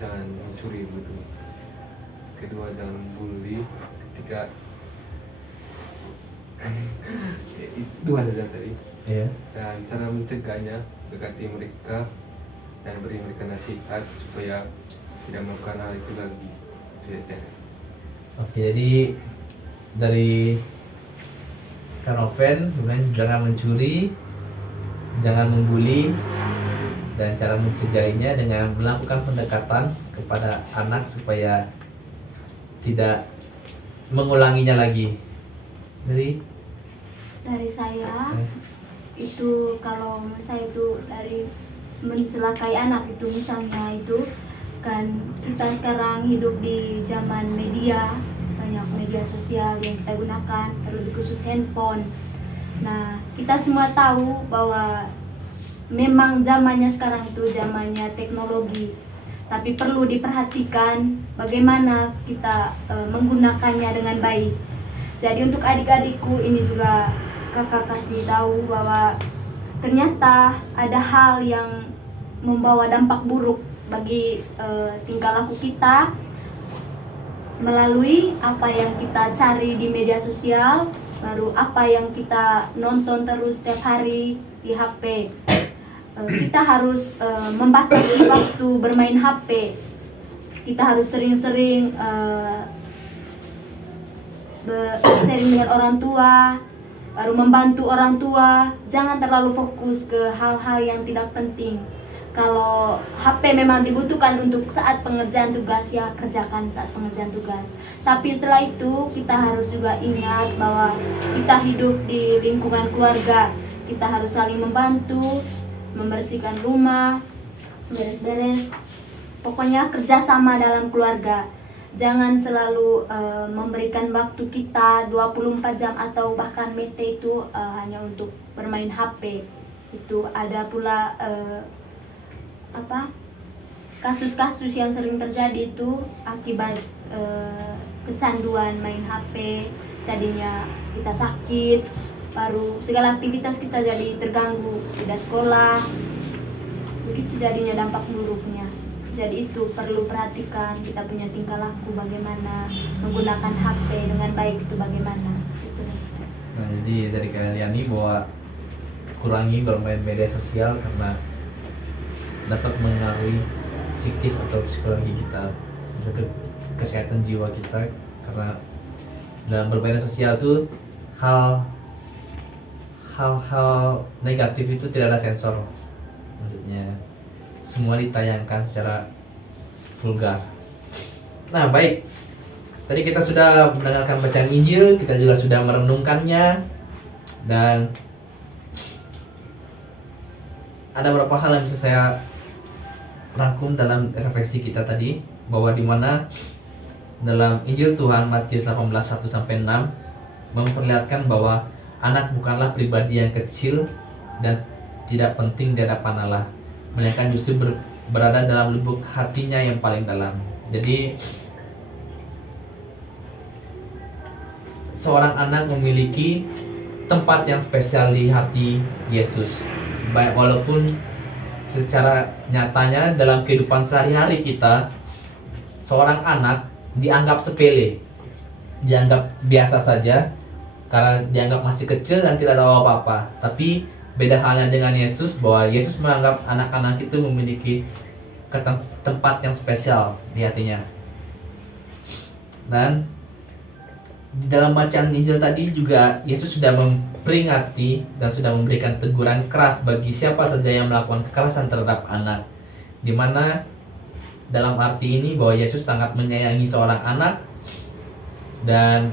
jangan mencuri begitu. Kedua jangan bully. Ketiga dua saja tadi. Iya. Dan cara mencegahnya dekati mereka dan beri mereka nasihat supaya tidak melakukan hal itu lagi. Oke, jadi dari Kanoven kemudian jangan mencuri, jangan membuli, dan cara mencegahinya dengan melakukan pendekatan kepada anak supaya tidak mengulanginya lagi. Dari saya itu, kalau menurut saya itu dari mencelakai anak itu, misalnya itu kan kita sekarang hidup di zaman media, banyak media sosial yang kita gunakan, terlebih khusus handphone. Nah, kita semua tahu bahwa memang zamannya sekarang itu zamannya teknologi, tapi perlu diperhatikan bagaimana kita menggunakannya dengan baik. Jadi untuk adik-adikku ini juga kakak kasih tahu bahwa ternyata ada hal yang membawa dampak buruk bagi tingkah laku kita melalui apa yang kita cari di media sosial, baru apa yang kita nonton terus setiap hari di HP. Kita harus membatasi waktu bermain HP. Kita harus sering-sering sharing dengan orang tua, baru membantu orang tua. Jangan terlalu fokus ke hal-hal yang tidak penting. Kalau HP memang dibutuhkan untuk saat pengerjaan tugas, ya kerjakan saat pengerjaan tugas. Tapi setelah itu kita harus juga ingat bahwa kita hidup di lingkungan keluarga. Kita harus saling membantu, membersihkan rumah, beres-beres. Pokoknya kerjasama dalam keluarga. Jangan selalu memberikan waktu kita 24 jam atau bahkan mete itu hanya untuk bermain HP. Itu ada pula kasus-kasus yang sering terjadi itu akibat kecanduan main HP. Jadinya kita sakit, baru segala aktivitas kita jadi terganggu, tidak sekolah. Begitu jadinya dampak buruknya. Jadi itu perlu perhatikan kita punya tingkah laku bagaimana, menggunakan HP dengan baik itu bagaimana. Nah, jadi dari kalian ini bahwa kurangi bermain media sosial karena dapat mengaruhi psikis atau psikologi kita, juga kesehatan jiwa kita, karena dalam bermedia sosial tuh hal-hal negatif itu tidak ada sensor, maksudnya semua ditayangkan secara vulgar. Nah baik, tadi kita sudah mendengarkan bacaan Injil, kita juga sudah merenungkannya, dan ada beberapa hal yang bisa saya rangkum dalam refleksi kita tadi, bahwa dimana dalam Injil Tuhan Matius 18:1-6 memperlihatkan bahwa anak bukanlah pribadi yang kecil dan tidak penting di hadapan Allah, melainkan justru berada dalam lubuk hatinya yang paling dalam. Jadi seorang anak memiliki tempat yang spesial di hati Yesus. Baik, walaupun secara nyatanya dalam kehidupan sehari-hari kita, seorang anak dianggap sepele, dianggap biasa saja karena dianggap masih kecil dan tidak tahu apa-apa. Tapi beda halnya dengan Yesus, bahwa Yesus menganggap anak-anak itu memiliki tempat yang spesial di hatinya. Dan di dalam bacaan Injil tadi juga Yesus sudah memperingati dan sudah memberikan teguran keras bagi siapa saja yang melakukan kekerasan terhadap anak, dimana dalam arti ini bahwa Yesus sangat menyayangi seorang anak, dan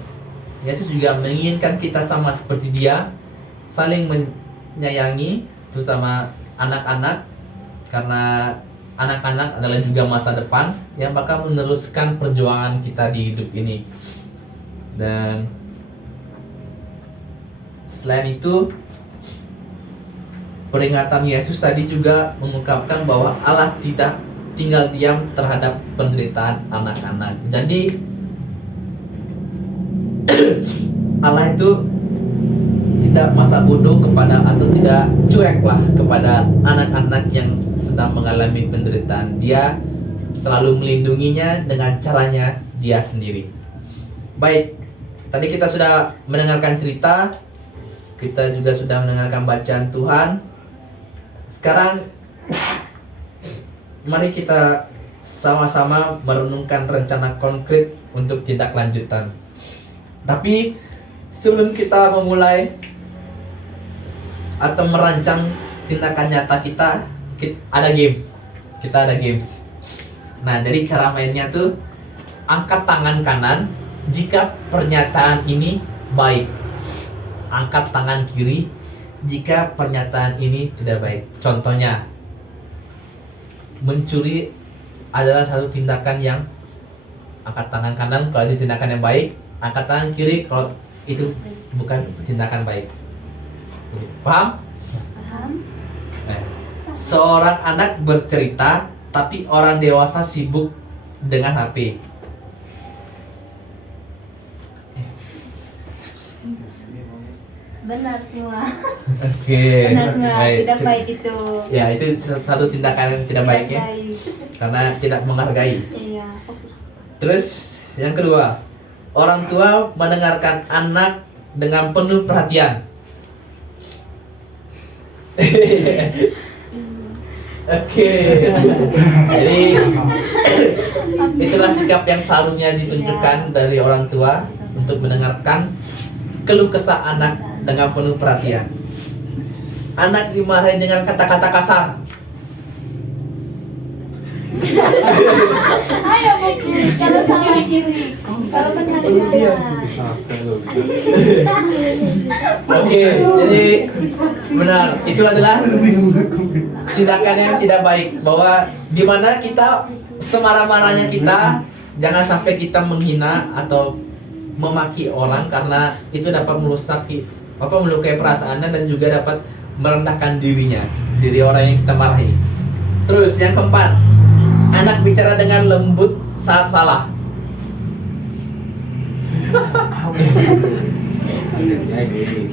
Yesus juga menginginkan kita sama seperti Dia, saling menyayangi, terutama anak-anak, karena anak-anak adalah juga masa depan yang bakal meneruskan perjuangan kita di hidup ini. Dan selain itu, peringatan Yesus tadi juga mengungkapkan bahwa Allah tidak tinggal diam terhadap penderitaan anak-anak. Jadi Allah itu tidak masa bodoh kepada, atau tidak cuek lah kepada anak-anak yang sedang mengalami penderitaan. Dia selalu melindunginya dengan caranya Dia sendiri. Baik, tadi kita sudah mendengarkan cerita, kita juga sudah mendengarkan bacaan Tuhan. Sekarang mari kita sama-sama merenungkan rencana konkret untuk tindak lanjutan. Tapi sebelum kita memulai atau merancang tindakan nyata kita ada game. Kita ada games. Nah, jadi cara mainnya tuh angkat tangan kanan jika pernyataan ini baik. Angkat tangan kiri jika pernyataan ini tidak baik. Contohnya, mencuri adalah satu tindakan yang angkat tangan kanan kalau itu tindakan yang baik, angkat tangan kiri kalau itu bukan tindakan baik. Paham? Paham? Seorang anak bercerita tapi orang dewasa sibuk dengan HP. Benar semua. Oke. Benar semua. Baik. Tidak baik itu. Ya, itu satu tindakan yang tidak baik ya, baik. karena tidak menghargai. Iya. Terus yang kedua, orang tua mendengarkan anak dengan penuh perhatian. Oke. Jadi itulah sikap yang seharusnya ditunjukkan dari orang tua untuk mendengarkan keluh kesah anak dengan penuh perhatian. Anak dimarahi dengan kata-kata kasar. Ayo mungkin kalau salah kiri, kalau benar kanan. Oke, jadi benar itu adalah tindakan yang tidak baik, bahwa dimana kita semarah-marahnya kita jangan sampai kita menghina atau memaki orang, karena itu dapat melukai perasaannya dan juga dapat merendahkan diri orang yang kita marahi. Terus yang keempat, anak bicara dengan lembut saat salah.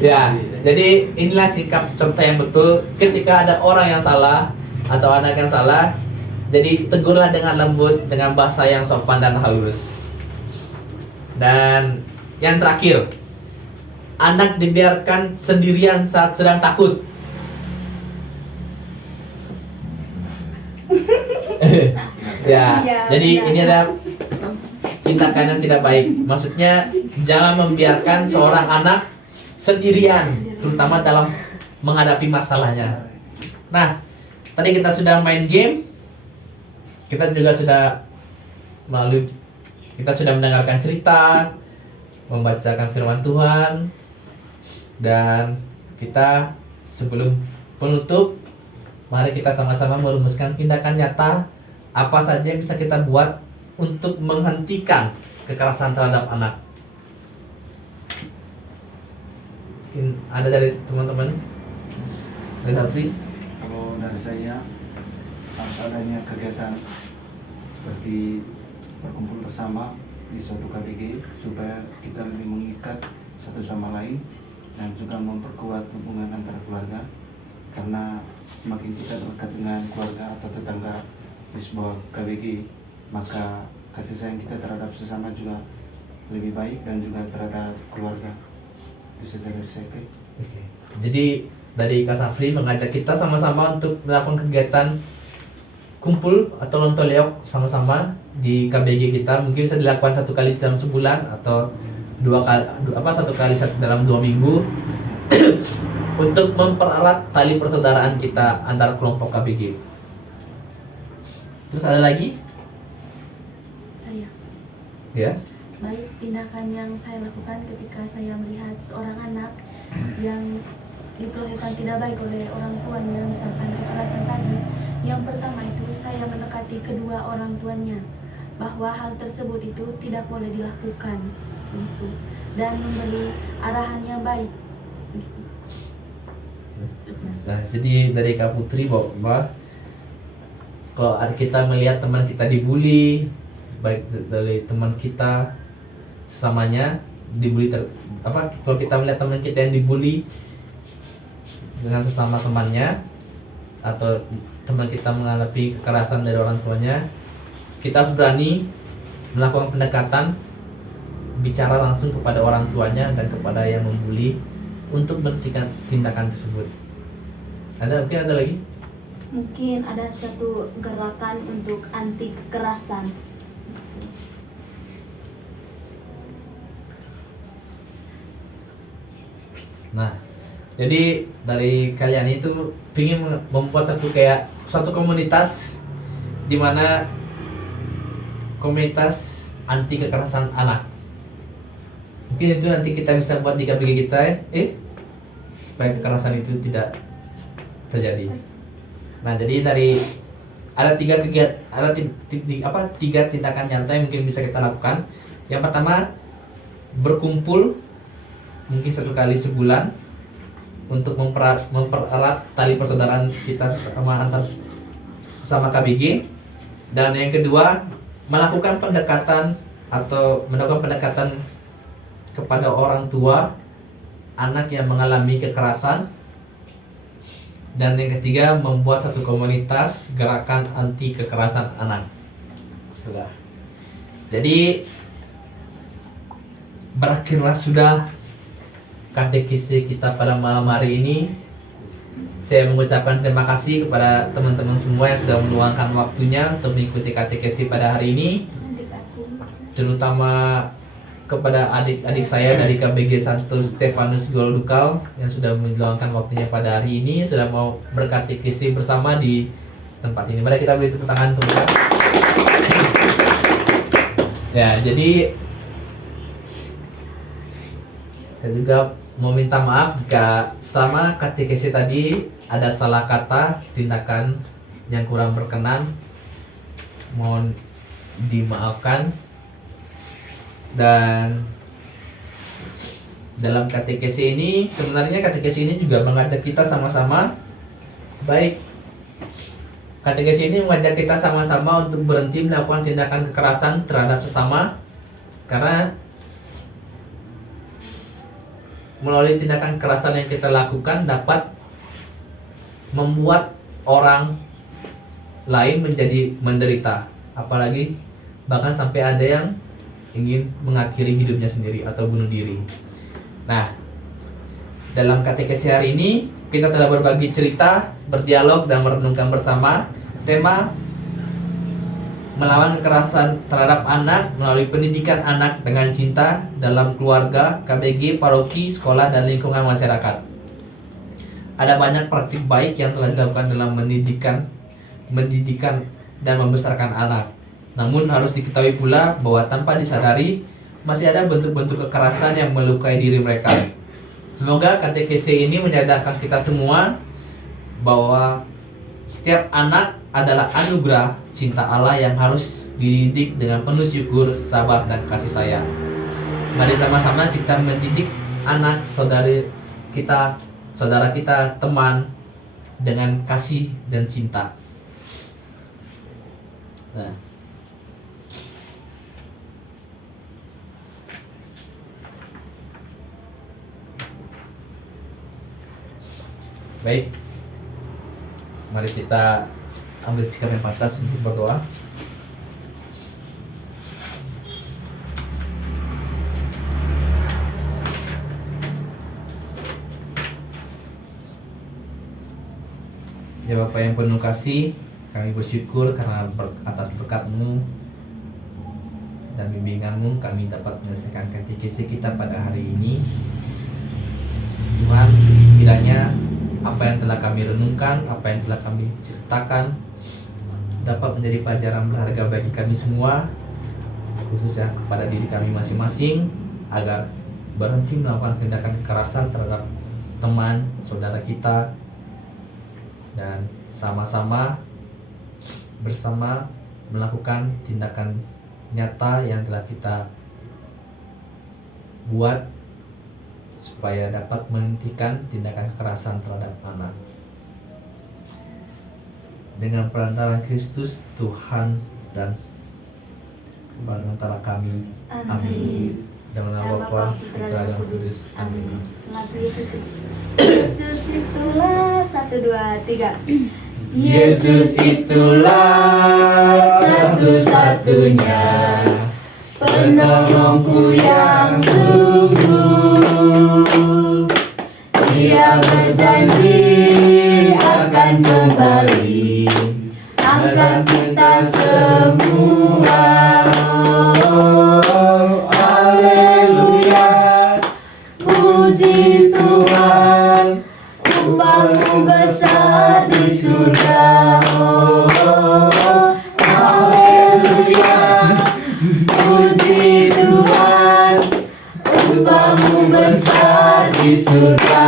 Ya, jadi inilah sikap contoh yang betul ketika ada orang yang salah atau anak yang salah. Jadi tegurlah dengan lembut, dengan bahasa yang sopan dan halus. Dan yang terakhir, anak dibiarkan sendirian saat sedang takut. Ya, Iya, jadi benar. ini adalah tindakan yang tidak baik. Maksudnya jangan membiarkan seorang anak sendirian, terutama dalam menghadapi masalahnya. Nah, tadi kita sudah main game, kita juga sudah mendengarkan cerita, membacakan firman Tuhan, dan kita sebelum penutup, mari kita sama-sama merumuskan tindakan nyata apa saja yang bisa kita buat untuk menghentikan kekerasan terhadap anak. Mungkin ada dari teman-teman, dari Hafri? Kalau dari saya, harus adanya kegiatan seperti berkumpul bersama di suatu KBG supaya kita lebih mengikat satu sama lain dan juga memperkuat hubungan antara keluarga, karena semakin kita dekat dengan keluarga atau tetangga di sebuah KBG, maka kasih sayang kita terhadap sesama juga lebih baik dan juga terhadap keluarga. Itu saja dari saya. Oke. Jadi dari Kak Safri mengajak kita sama-sama untuk melakukan kegiatan kumpul atau lontoleok sama-sama di KBG kita. Mungkin bisa dilakukan 1 kali dalam sebulan atau 1 kali dalam 2 minggu untuk mempererat tali persaudaraan kita antar kelompok KBG. Terus ada lagi? Saya. Ya. Baik, tindakan yang saya lakukan ketika saya melihat seorang anak yang diperlakukan tidak baik oleh orang tuanya, misalkan kekerasan tadi. Yang pertama itu saya mendekati kedua orang tuanya bahwa hal tersebut itu tidak boleh dilakukan gitu, dan memberi arahan yang baik gitu. Nah, jadi dari Kak Putri bahwa kalau kita melihat teman kita dibully, baik dari teman kita sesamanya dibully kalau kita melihat teman kita yang dibully dengan sesama temannya, atau teman kita mengalami kekerasan dari orang tuanya, kita harus berani melakukan pendekatan, bicara langsung kepada orang tuanya dan kepada yang membuli untuk menghentikan tindakan tersebut. Mungkin ada lagi? Mungkin ada suatu gerakan untuk anti kekerasan. Nah, jadi dari kalian itu ingin membuat satu komunitas di mana komunitas anti kekerasan anak. Mungkin itu nanti kita bisa buat di KBG kita supaya kekerasan itu tidak terjadi. Nah, jadi ada tiga tindakan nyata yang mungkin bisa kita lakukan. Yang pertama, berkumpul mungkin 1 kali sebulan untuk mempererat tali persaudaraan kita sama KBG. Dan yang kedua, melakukan pendekatan kepada orang tua anak yang mengalami kekerasan. Dan yang ketiga, membuat satu komunitas gerakan anti kekerasan anak. Sudah. Jadi berakhirlah sudah katekisi kita pada malam hari ini. Saya mengucapkan terima kasih kepada teman-teman semua yang sudah meluangkan waktunya untuk mengikuti katekesi pada hari ini, terutama kepada adik-adik saya dari KBG Santo Stefanus Goldukal yang sudah meluangkan waktunya pada hari ini, sudah mau berkatekesi bersama di tempat ini. Mari kita beri tepuk tangan untuk mereka. Ya, jadi saya juga mau minta maaf jika selama katekesi tadi ada salah kata, tindakan yang kurang berkenan. Mohon dimaafkan. Dan dalam katekesi ini, sebenarnya katekesi ini juga mengajak kita sama-sama baik. Katekesi ini mengajak kita sama-sama untuk berhenti melakukan tindakan kekerasan terhadap sesama, karena melalui tindakan kekerasan yang kita lakukan dapat membuat orang lain menjadi menderita, apalagi bahkan sampai ada yang ingin mengakhiri hidupnya sendiri atau bunuh diri. Nah, dalam katekesi hari ini kita telah berbagi cerita, berdialog dan merenungkan bersama tema melawan kekerasan terhadap anak melalui pendidikan anak dengan cinta dalam keluarga, KBG, paroki, sekolah dan lingkungan masyarakat. Ada banyak praktik baik yang telah dilakukan dalam mendidikan dan membesarkan anak. Namun harus diketahui pula bahwa tanpa disadari masih ada bentuk-bentuk kekerasan yang melukai diri mereka. Semoga katekesi ini menyadarkan kita semua bahwa setiap anak adalah anugerah cinta Allah yang harus dididik dengan penuh syukur, sabar dan kasih sayang. Mari sama-sama kita mendidik anak saudara kita, teman dengan kasih dan cinta. Nah, baik, mari kita ambil sikap yang pantas untuk berdoa. Ya Bapa yang penuh kasih, kami bersyukur karena atas berkat-Mu dan bimbingan-Mu kami dapat menyelesaikan katekesi kita pada hari ini. Tuhan, kiranya apa yang telah kami renungkan, apa yang telah kami ceritakan dapat menjadi pelajaran berharga bagi kami semua, khususnya kepada diri kami masing-masing, agar berhenti melakukan tindakan kekerasan terhadap teman, saudara kita, dan sama-sama bersama melakukan tindakan nyata yang telah kita buat supaya dapat menghentikan tindakan kekerasan terhadap anak. Dengan perantaraan Kristus Tuhan dan perantara kami. Amin. Dengan nama Bapa, Putra dan Roh Kudus. Amin. Yesus itulah 1, 2, 3. Yesus itulah satu-satunya penolongku yang sungguh. Dia berjanji akan kembali, akan kita semua. Oh, haleluya, puji Tuhan, upahmu besar di surga. Oh, haleluya, puji Tuhan, upahmu besar di surga.